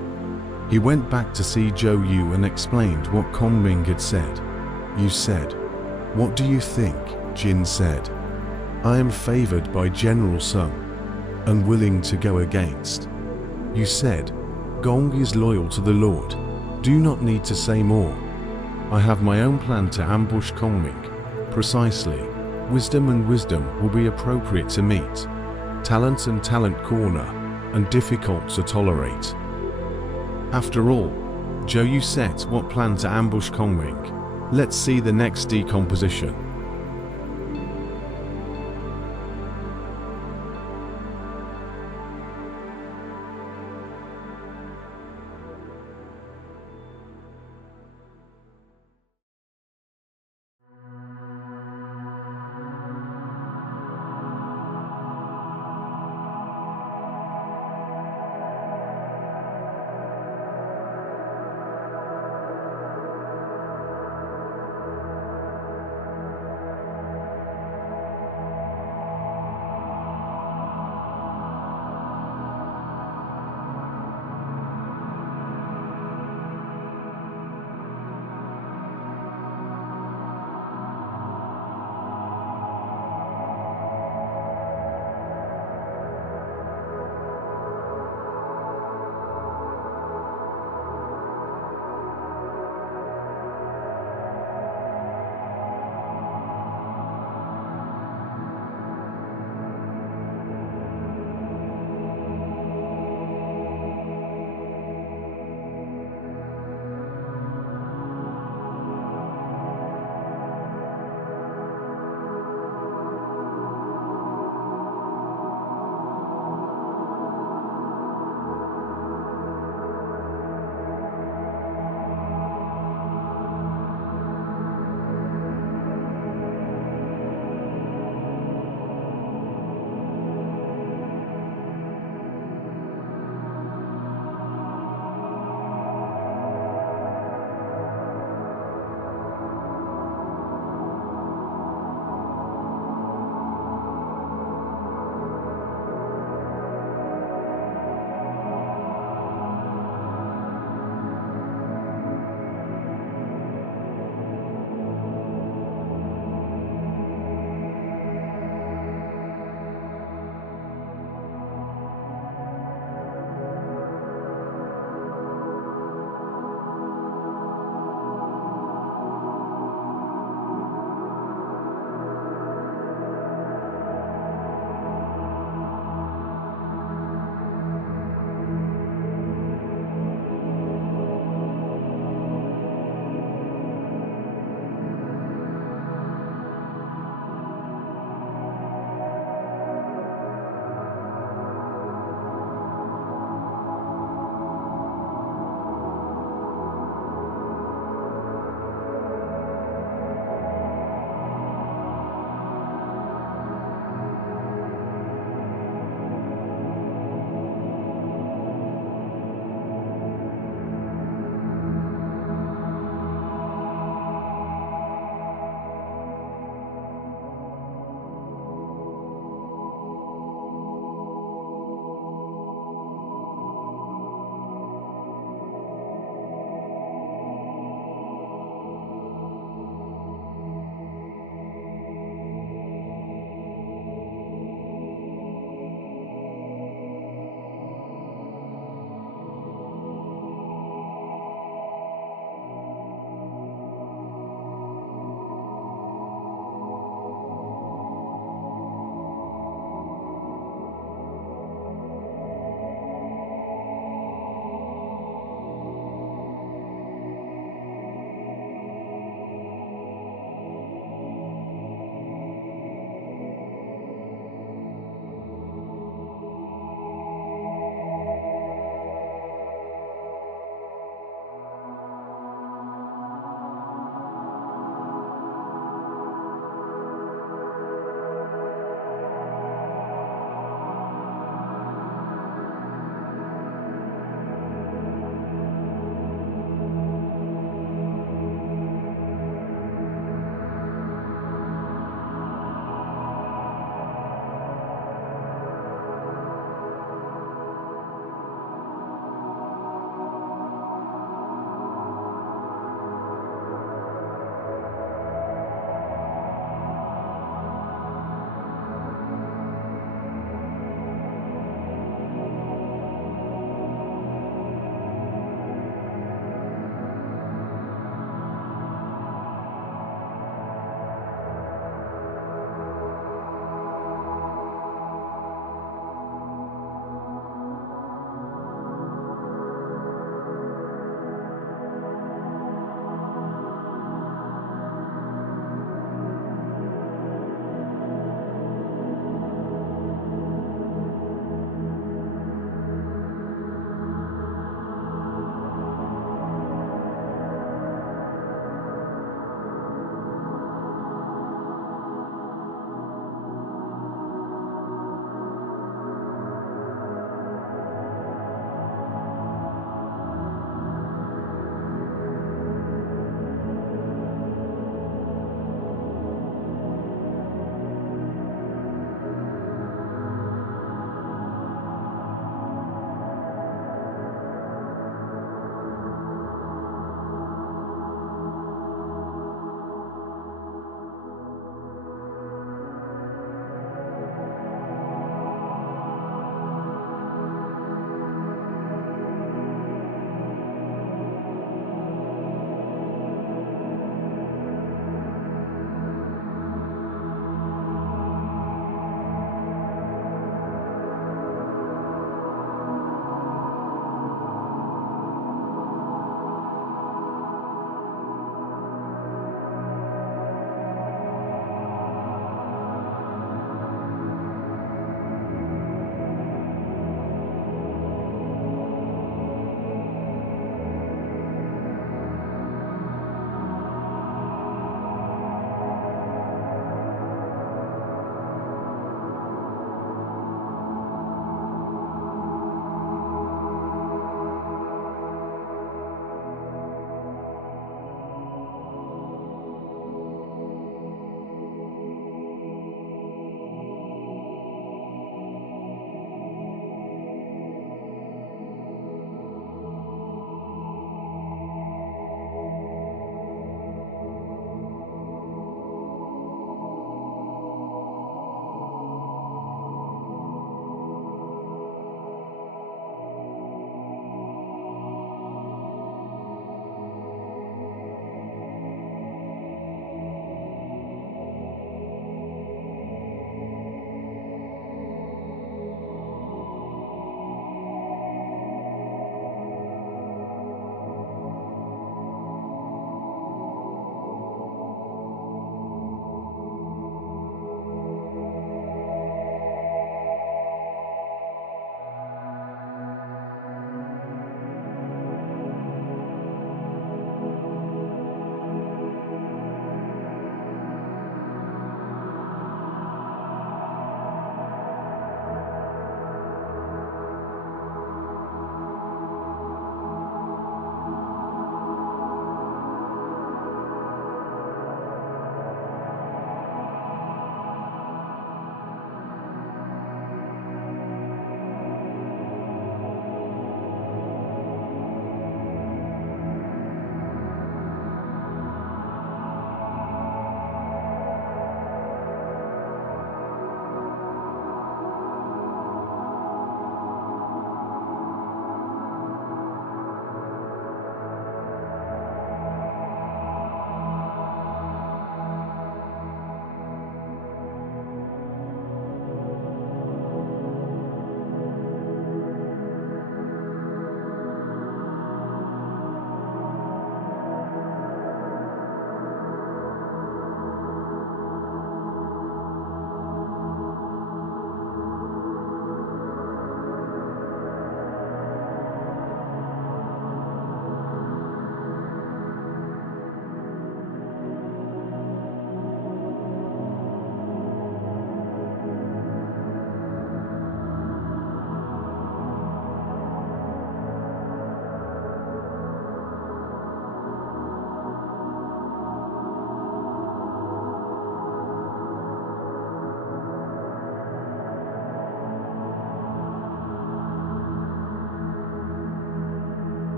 He went back to see Zhou Yu and explained what Kong Ming had said. You said, what do you think? Jin said, I am favored by General Sun, and willing to go against. You said, Gong is loyal to the Lord. Do not need to say more. I have my own plan to ambush Kong Ming. Precisely. Wisdom and wisdom will be appropriate to meet. Talent and talent corner, and difficult to tolerate. After all, Zhou Yu set what plan to ambush Kong Ming. Let's see the next decomposition.